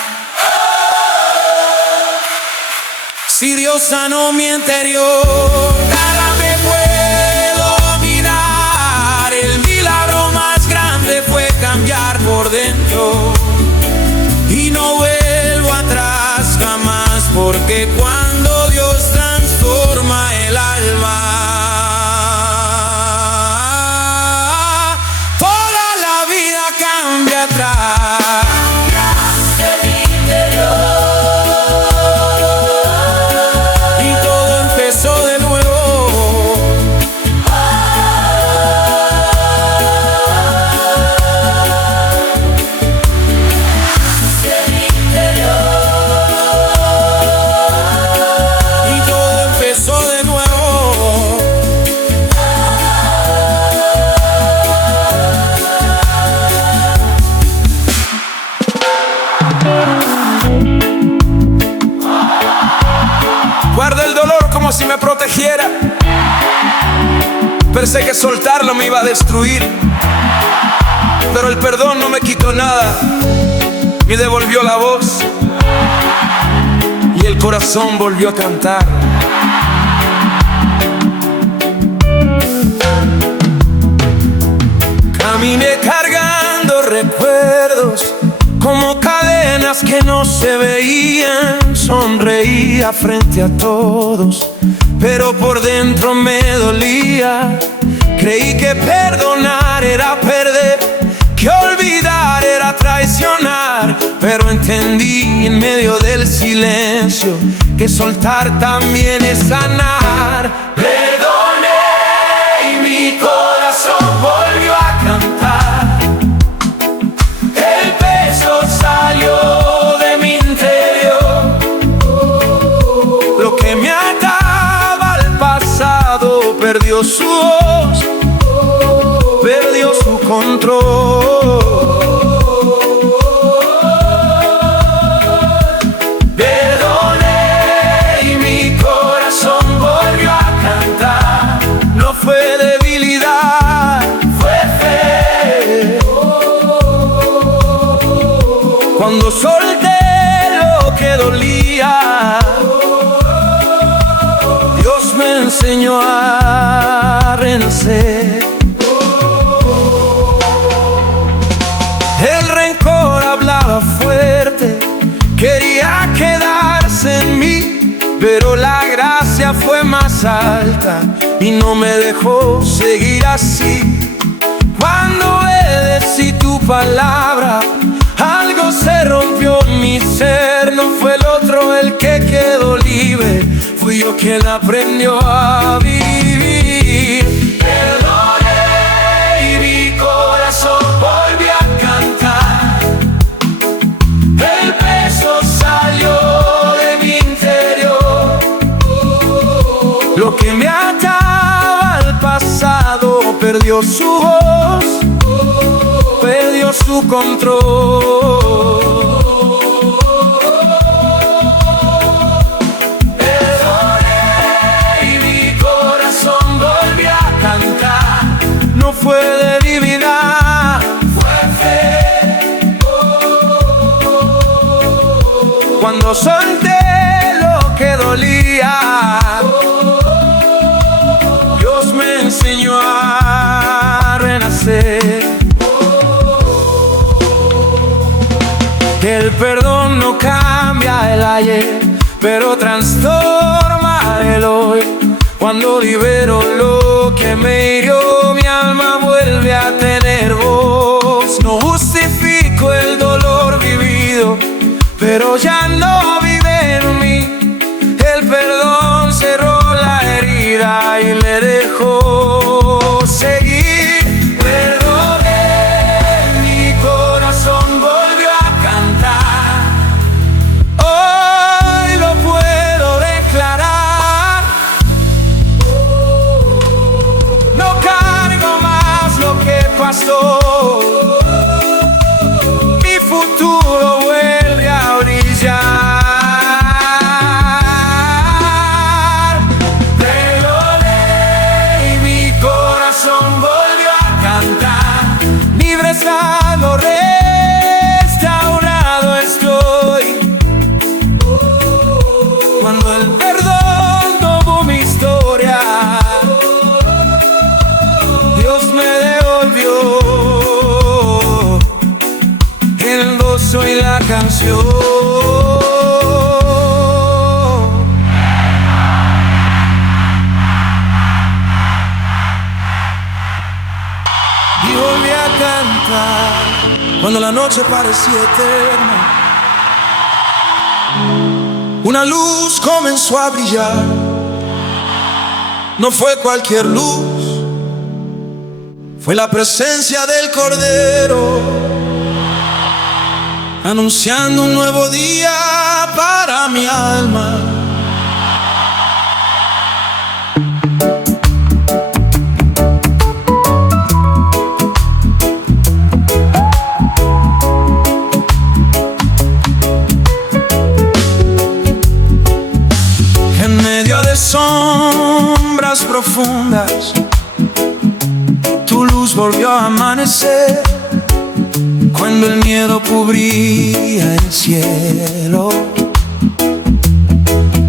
Si Dios sanó mi interior, nada me puede dominar. El milagro más grande fue cambiar por dentro, y no vuelvo atrás jamás, porque cuando Dios transforma el alma, toda la vida cambia atrás. Y todo empezó de nuevo. Guardé el dolor como si me protegiera, pensé que soltarlo me iba a destruir, pero el perdón no me quitó nada, me devolvió la voz y el corazón volvió a cantar. Caminé cargando recuerdos como cadenas que no se veían. sonreía frente a todos, pero por dentro me dolía. Creí que perdonar era perder, que olvidar era traicionar, pero entendí en medio del silencio que soltar también es sanar. Perdoné y mi corazón volvió a cantar. El peso salió de mi interior. Lo que me ataba al pasado perdió su voz, perdió su control. Perdoné y mi corazón volvió a cantar. No fue debilidad, fue fe. Cuando solté lo que dolía, Dios me enseñó a renacer. El rencor hablaba fuerte, quería quedarse en mí, pero la gracia fue más alta y no me dejó seguir así. Cuando obedecí tu palabra, algo se rompió en mi ser. No fue el otro el que quedó libre, fui yo quien aprendió a vivir. Perdoné y mi corazón volvió a cantar. El peso salió de mi interior. Lo que me ataba al pasado perdió su voz, perdió su control. No fue debilidad, fue fe. Cuando solté lo que dolía, Dios me enseñó a renacer. El perdón no cambia el ayer, pero transforma el hoy. Cuando libero lo que me hirió, mi alma vuelve a tener voz. No justifico el dolor vivido, pero ya no vive en mí. El perdón cerró la herida y me dejó seguir. Perdoné, mi corazón volvió a cantar. Hoy lo puedo declarar. Mi futuro vuelve a brillar. Perdoné y mi corazón volvió a cantar. Libre, sano, restaurado estoy. Cuando el perdón tomó mi historia, Dios me devolvió el gozo y la canción. Y volví a cantar cuando la noche parecía eterna. Una luz comenzó a brillar. No fue cualquier luz, fue la presencia del Cordero, anunciando un nuevo día para mi alma. En medio de sombras profundas, tu luz volvió a amanecer. Cuando el miedo cubría el cielo,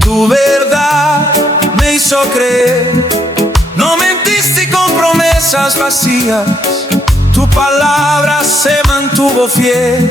tu verdad me hizo creer. No mentiste con promesas vacías, tu palabra se mantuvo fiel.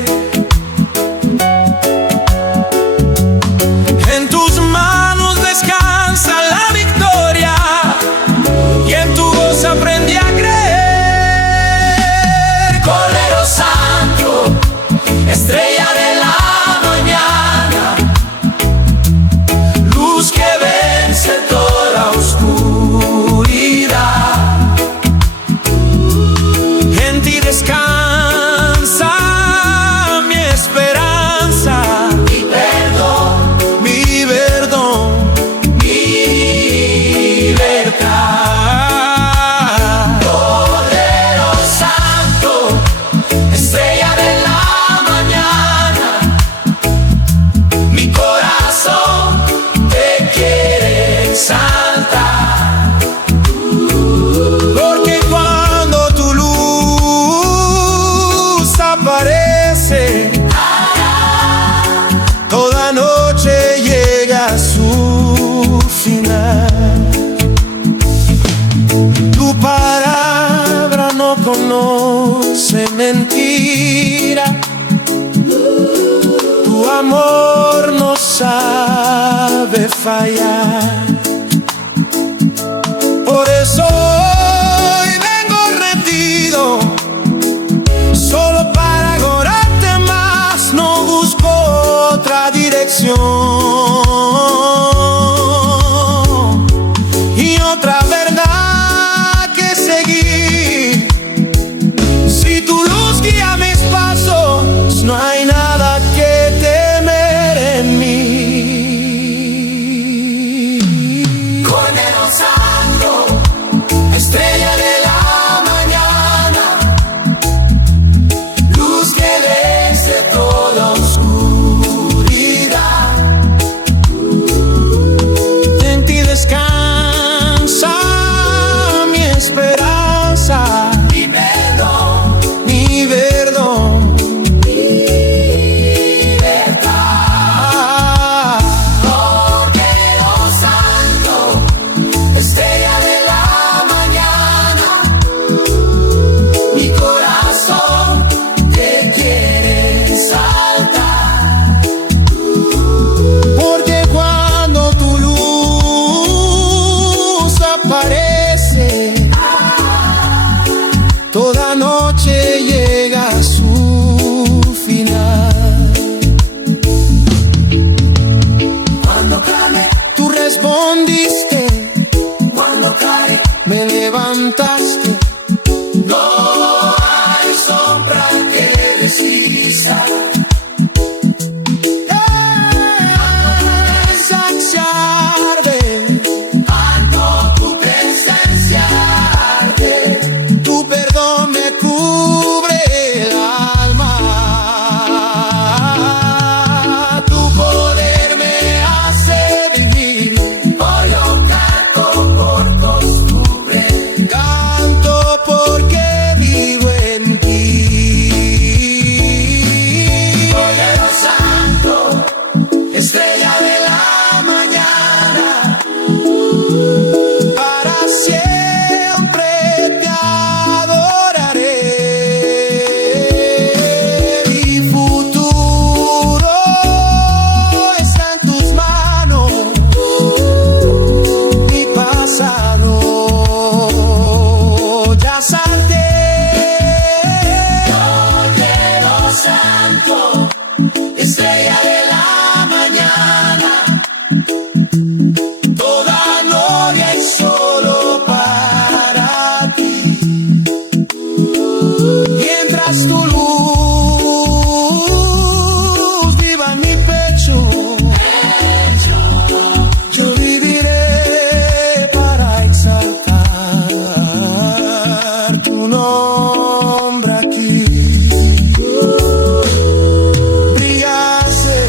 no conoce mentira, tu amor no sabe fallar. Por eso hoy vengo rendido, solo para adorarte más, no busco otra dirección y otra verdad que seguir. Si tu luz guía mis pasos, no hay nada que temer en mí. Cordero Santo, estrella de la mañana, luz que vence toda oscuridad. En ti descansa mi esperanza, Mi perdón, mi perdón. libertad. Cordero Santo, estrella de la mañana, mi corazón te quiere saltar. Porque cuando tu luz aparece, toda noche llega a su final. Cuando clamé, Tú respondiste, cuando caí, me levantaste. no hay sombra que resista. Se arde, Cuando tu presencia arde, tu perdón me cubre el alma, tu poder me hace vivir. hoy yo canto por costumbre. Canto porque vivo en ti. Cordero Santo, estrella de la mañana, Para siempre te adoraré. Mi futuro está en tus manos, mi pasado ya salté. Cordero Santo, estrella de la mañana, Toda gloria y solo para ti. Mientras tu luz viva en mi pecho, yo viviré para exaltar tu nombre aquí. Brillase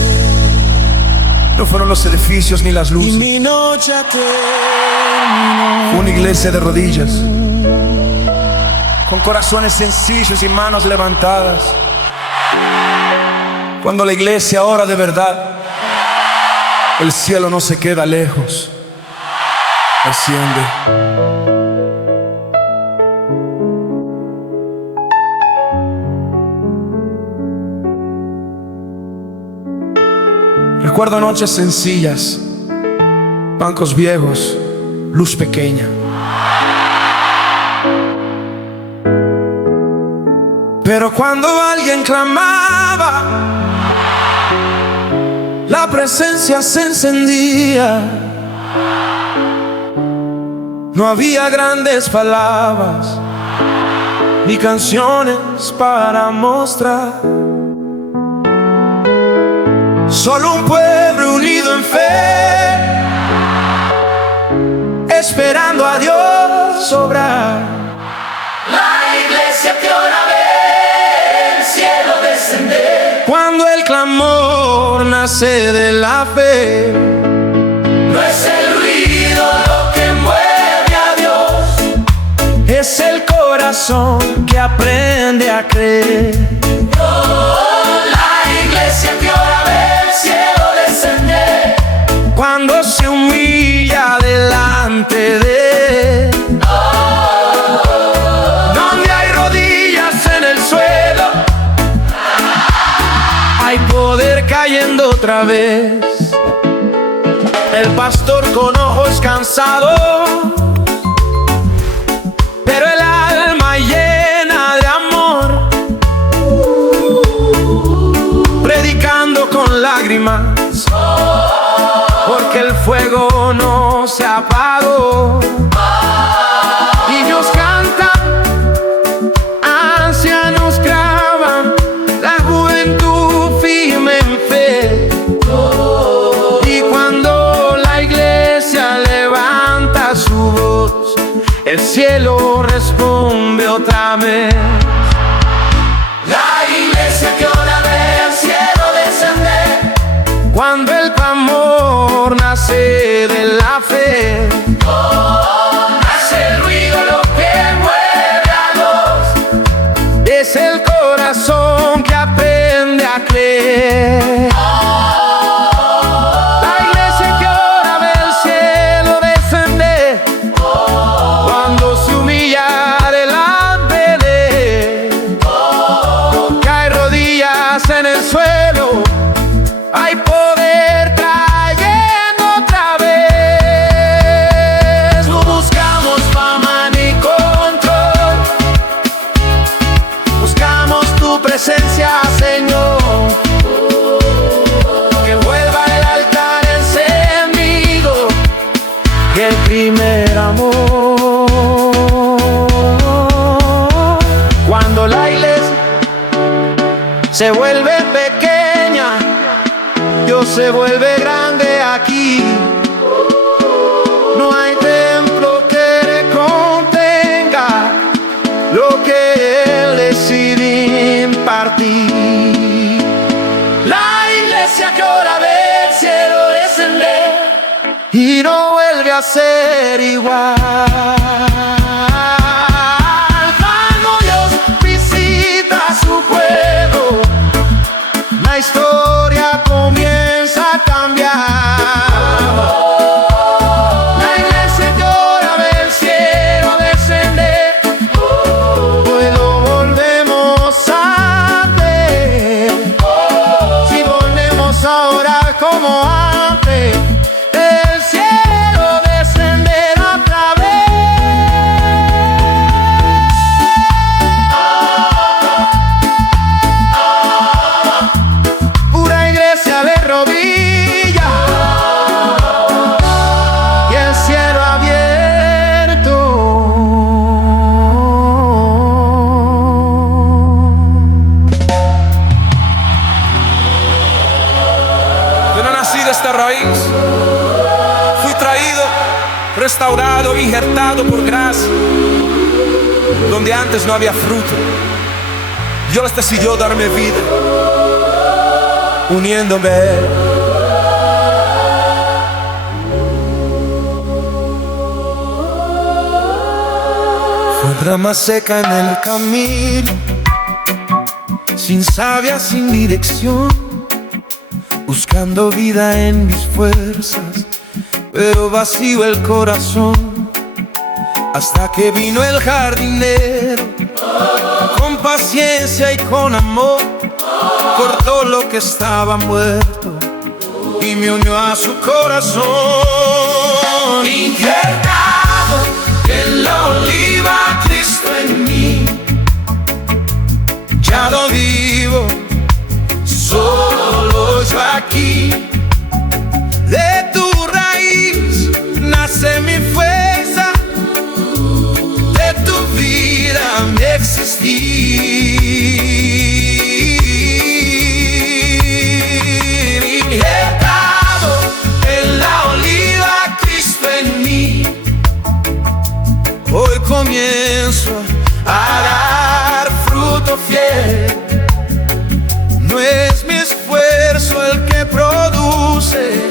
No fueron los edificios ni las y luces, mi noche terminó. fue una iglesia de rodillas, con corazones sencillos y manos levantadas. Cuando la iglesia ora de verdad, el cielo no se queda lejos, asciende. Recuerdo noches sencillas, bancos viejos, luz pequeña. Pero cuando alguien clamaba, la presencia se encendía. No había grandes palabras ni canciones para mostrar. Solo un pueblo unido en fe, esperando a Dios obrar. la iglesia que ora ve el cielo descender. Cuando el clamor nace de la fe, No es el ruido lo que mueve a Dios, es el corazón que aprende a creer. la iglesia que ora ve el cielo descender. Cuando se humilla delante de él, donde hay otra vez. El pastor con ojos cansados, pero el alma llena de amor, predicando con lágrimas, porque el fuego no se apagó. Niños cantan, ancianos claman, la juventud firme en fe. Y cuando la iglesia levanta su voz, el cielo responde otra vez. La iglesia que ora ve al cielo descender, Cuando el clamor nace de la fe, hace el ruido lo que mueve a los. es el corazón que aprende a creer. La iglesia que ora ve el cielo descender, cuando se humilla delante de él, cae rodillas en el suelo. Hay poder trayendo otra vez. No buscamos fama ni control, Buscamos tu presencia, Señor. Que vuelva el altar encendido y el primer amor. Cuando la iglesia se vuelve pequeña, Dios se vuelve grande aquí. No hay templo que contenga lo que Él decide impartir. la iglesia que ora ve el cielo descender, Y no vuelve a ser igual. Cuando Dios visita a su pueblo, la historia comienza a cambiar. La iglesia que ora ve el cielo descender, hoy lo volvemos a ver. Si volvemos a orar como antes, el cielo descenderá otra vez. Pura iglesia de rodillas y el cielo abierto. Yo no nací de esta raíz, fui traído, restaurado, injertado por gracia. Donde antes no había fruto, Dios decidió darme vida, uniéndome a Él. Fue rama seca en el camino, sin savia, sin dirección, buscando vida en mis fuerzas, pero vacío el corazón. Hasta que vino el jardinero, con paciencia y con amor, cortó lo que estaba muerto y me unió a su corazón. injertado en la oliva, Cristo en mí. Ya no vivo solo yo aquí. De tu raíz nace mi fuerza, de tu vida mi existir. Injertado en la oliva, Cristo en mí. Hoy comienzo a dar fruto fiel. No es mi esfuerzo el que produce,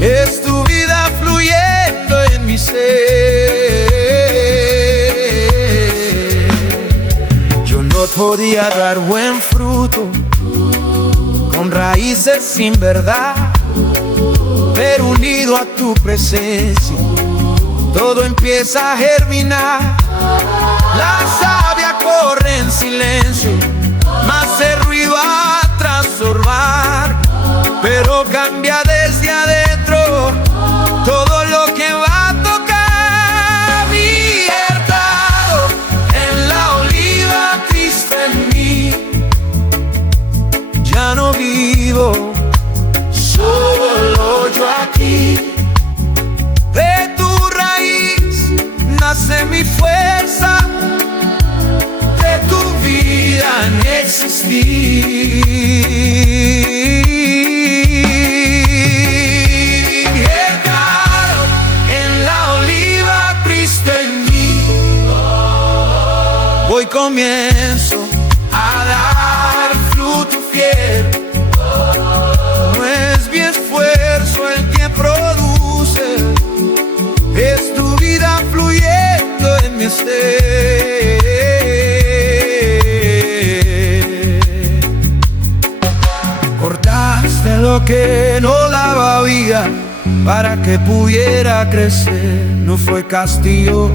es tu vida fluyendo en mi ser. Yo no podía dar buen fruto con raíces sin verdad, pero unido a tu presencia todo empieza a germinar. La savia corre en silencio, más el ruido a transformar, pero cambia desde adentro todo lo que va a tocar. Libertado en la oliva, Cristo en mí. Ya no vivo solo yo aquí. De tu raíz nace mi fuerza, de tu vida en existir. Libertado en la oliva, Cristo en mí. Hoy comienzo a dar fruto fiel. No es mi esfuerzo el que produce, es tu vida fluyendo en mi ser. Cortaste lo que no daba vida para que pudiera crecer. No fue castigo,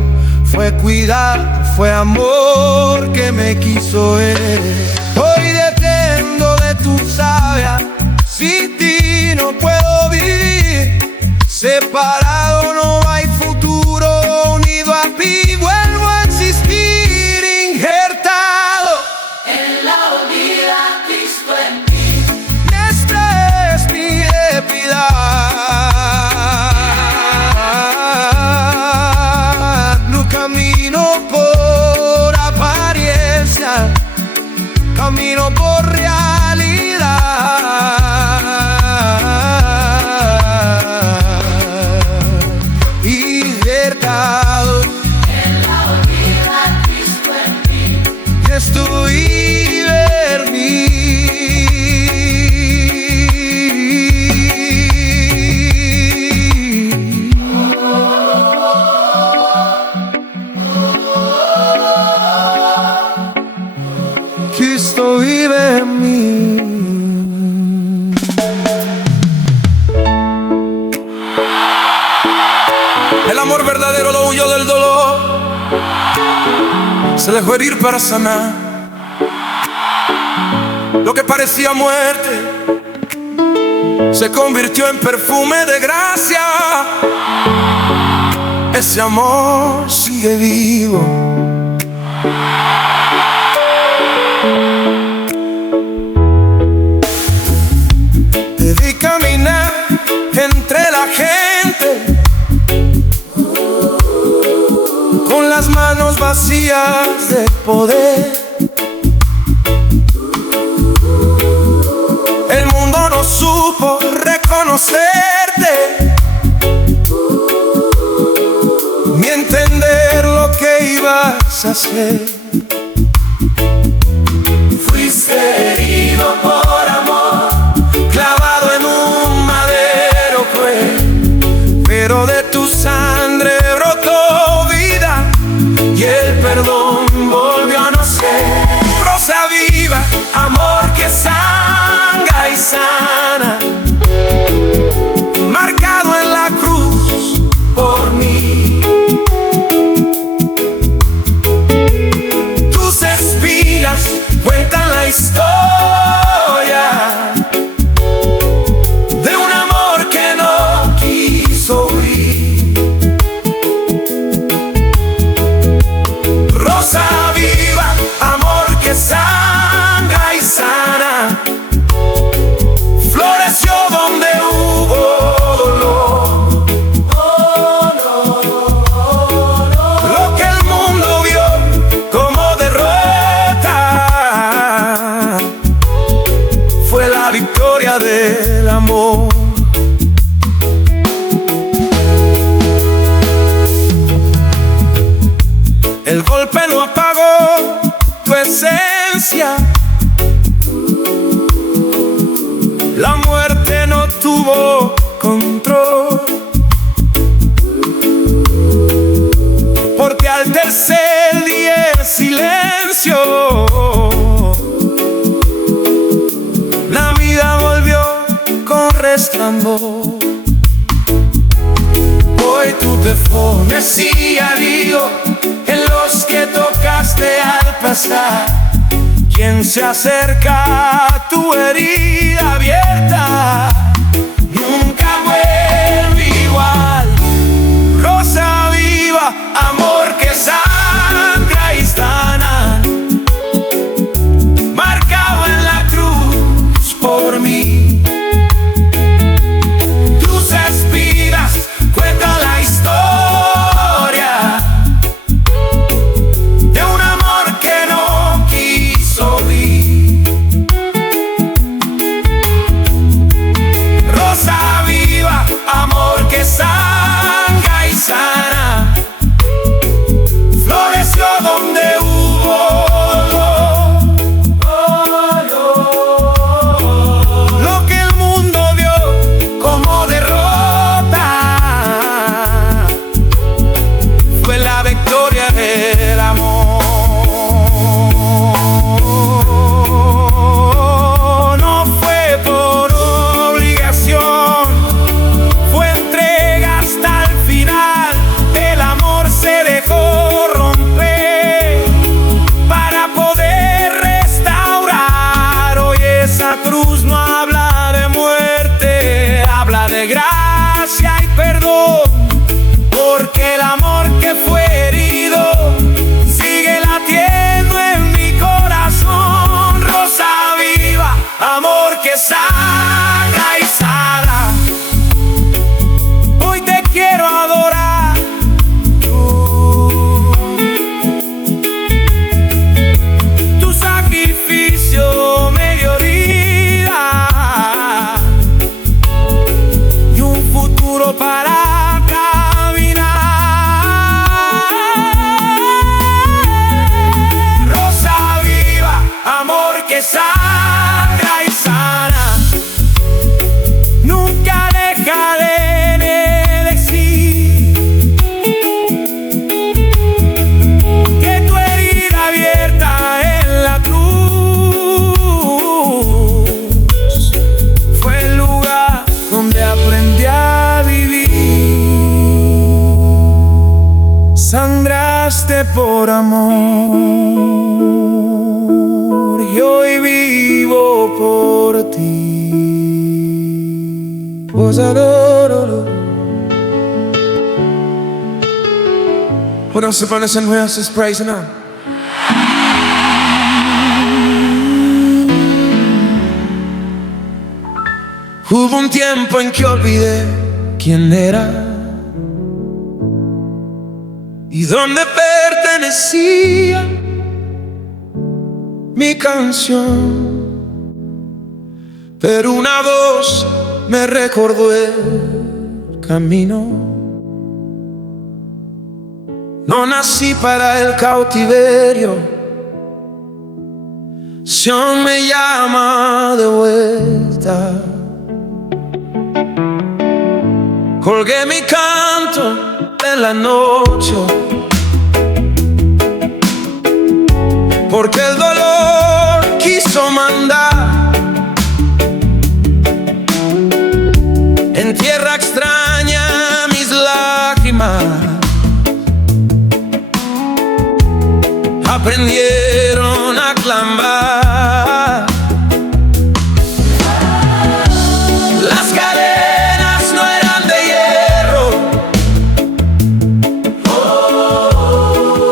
fue cuidado, fue amor que me quiso ver. Hoy dependo de tu savia, sin ti no puedo vivir. Separado no hay futuro, unido a ti vuelvo a existir. Injertado En la oliva, Cristo en mí. esta es mi debilidad. No camino por apariencia, camino por realidad. Libertado En la oliva, Cristo en mí. y estoy en mí. Cristo vive en mí. El amor verdadero lo huyó del dolor, se dejó herir para sanar. Lo que parecía muerte se convirtió en perfume de gracia. Ese amor sigue vivo. Debí caminar entre la gente con las manos vacías de poder. El mundo no supo reconocerte ni entender lo que ibas a hacer. Fuiste herido por amor, clavado en un madero cruel, pero de tu sangre brotó vida y el perdón volvió a nacer. Rosa viva, amor que sangra y sana, marcado en la cruz por mí. Tus espinas cuentan la historia de un amor que no quiso huir. Rosa viva, amor que sangra y sana, floreció donde hubo dolor. Lo que el mundo vio como derrota fue la victoria del amor. El golpe no apagó tu esencia, la muerte no tuvo control, porque al tercer día el silencio, la vida volvió con resplandor. Hoy tú te pones y río en los que tocaste al pasar. Quien se acerca a tu herida abierta nunca vuelve igual. Rosa viva, amor que sangra y sana, marcado en la cruz por mí. Tus espinas cuentan la historia de un amor que no quiso vivir. Rosa viva, amor que sangra y sana, floreció donde hubo dolor. Lo que el mundo vio como derrota fue la victoria del amor. No fue por obligación, fue entrega hasta el final. El amor se dejó romper para poder restaurar. Hoy esa cruz no habla de muerte, habla de gracia y perdón, porque el amor que fue herido sigue latiendo en mi corazón. Rosa viva, amor que sangra y sana, hoy te quiero adorar. Tu sacrificio me dio vida y un futuro para caminar. Rosa viva, amor que sangra y sana, nunca dejaré de decir que tu herida abierta en la cruz fue el lugar donde aprendí a vivir. Sangraste por amor y hoy vivo por ti. Put on some honest and we are just praising Him. Hubo un tiempo en que olvidé quién era y dónde pertenecía mi canción, pero una voz me recordó el camino. No nací para el cautiverio, Sion me llama de vuelta. Colgué mi canto en la noche, porque el dolor quiso mandar en tierra extraña mis lágrimas. Aprendieron a clamar. Las cadenas no eran de hierro,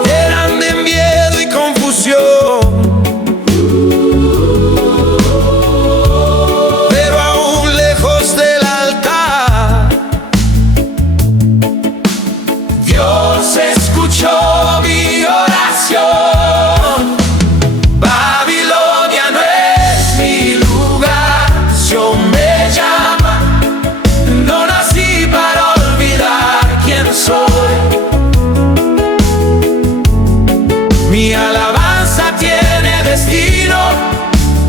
eran de miedo y confusión. Pero aún lejos del altar, Dios escuchó mi oración. Mi alabanza tiene destino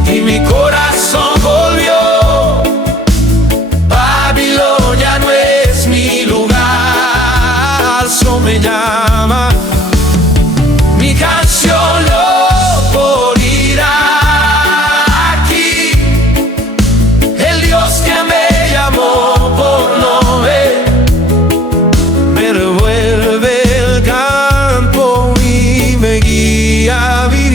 y mi corazón volvió. Babilonia no es mi lugar, eso me llama. Mi canción lo morirá aquí. El Dios que me llamó por nombre me revuelve el campo y me guía a vivir.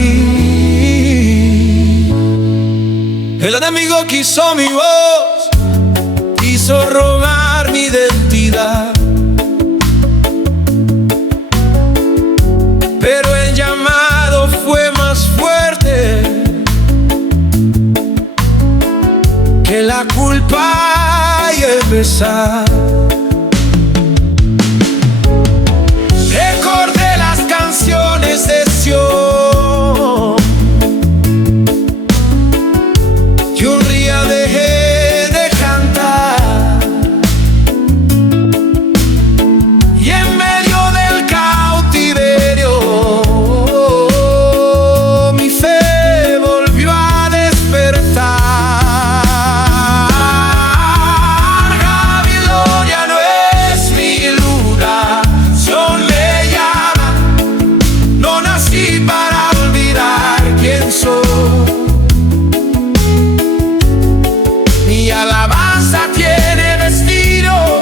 quiso mi voz, quiso robar mi identidad. Pero el llamado fue más fuerte que la culpa y el pesar. Recordé las canciones de Sion y un día dejé de cantar, y en medio del cautiverio mi fe volvió a despertar. Babilonia no es mi lugar, Sion me llama, no nací para olvidar quién soy. Mi alabanza tiene destino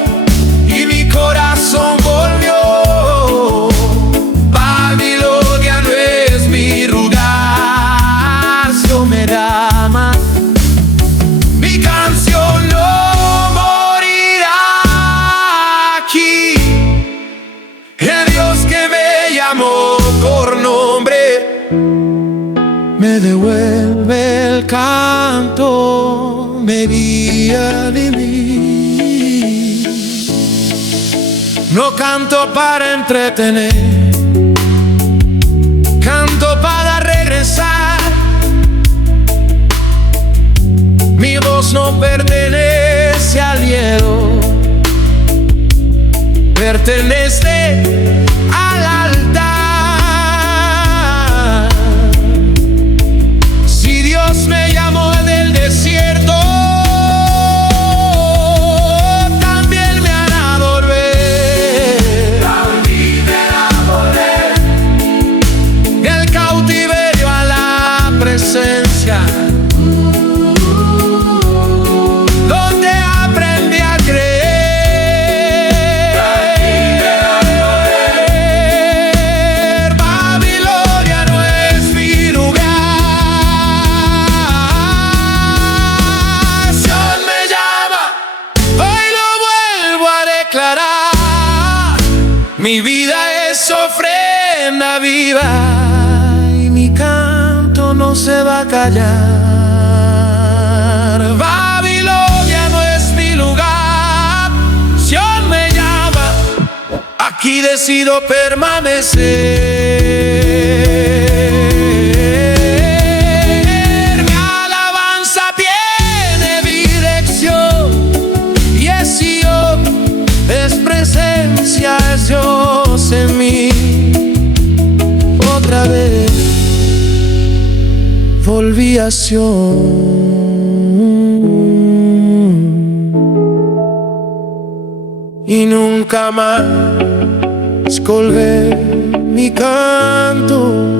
y mi corazón volvió. Babilonia no es mi lugar, Sion me llama, mi canción no morirá aquí. El Dios que me llamó por nombre me devuelve el canto, me guía a vivir. No canto para entretener, canto para regresar. Mi voz no pertenece al hielo, pertenece al altar. Si Dios me llamó del desierto, también me hará volver. También me hará volver del cautiverio a la presencia, donde aprendí a creer. Babilonia no es mi lugar, Sion me llama, hoy lo vuelvo a declarar. Mi vida es ofrenda viva y mi canto no se va a callar. Babilonia no es mi lugar, Sion me llama, aquí decido permanecer. Mi alabanza tiene dirección y es Sion, es presencia, es Dios en mí. Otra vez volví a Sion y nunca más colgué mi canto.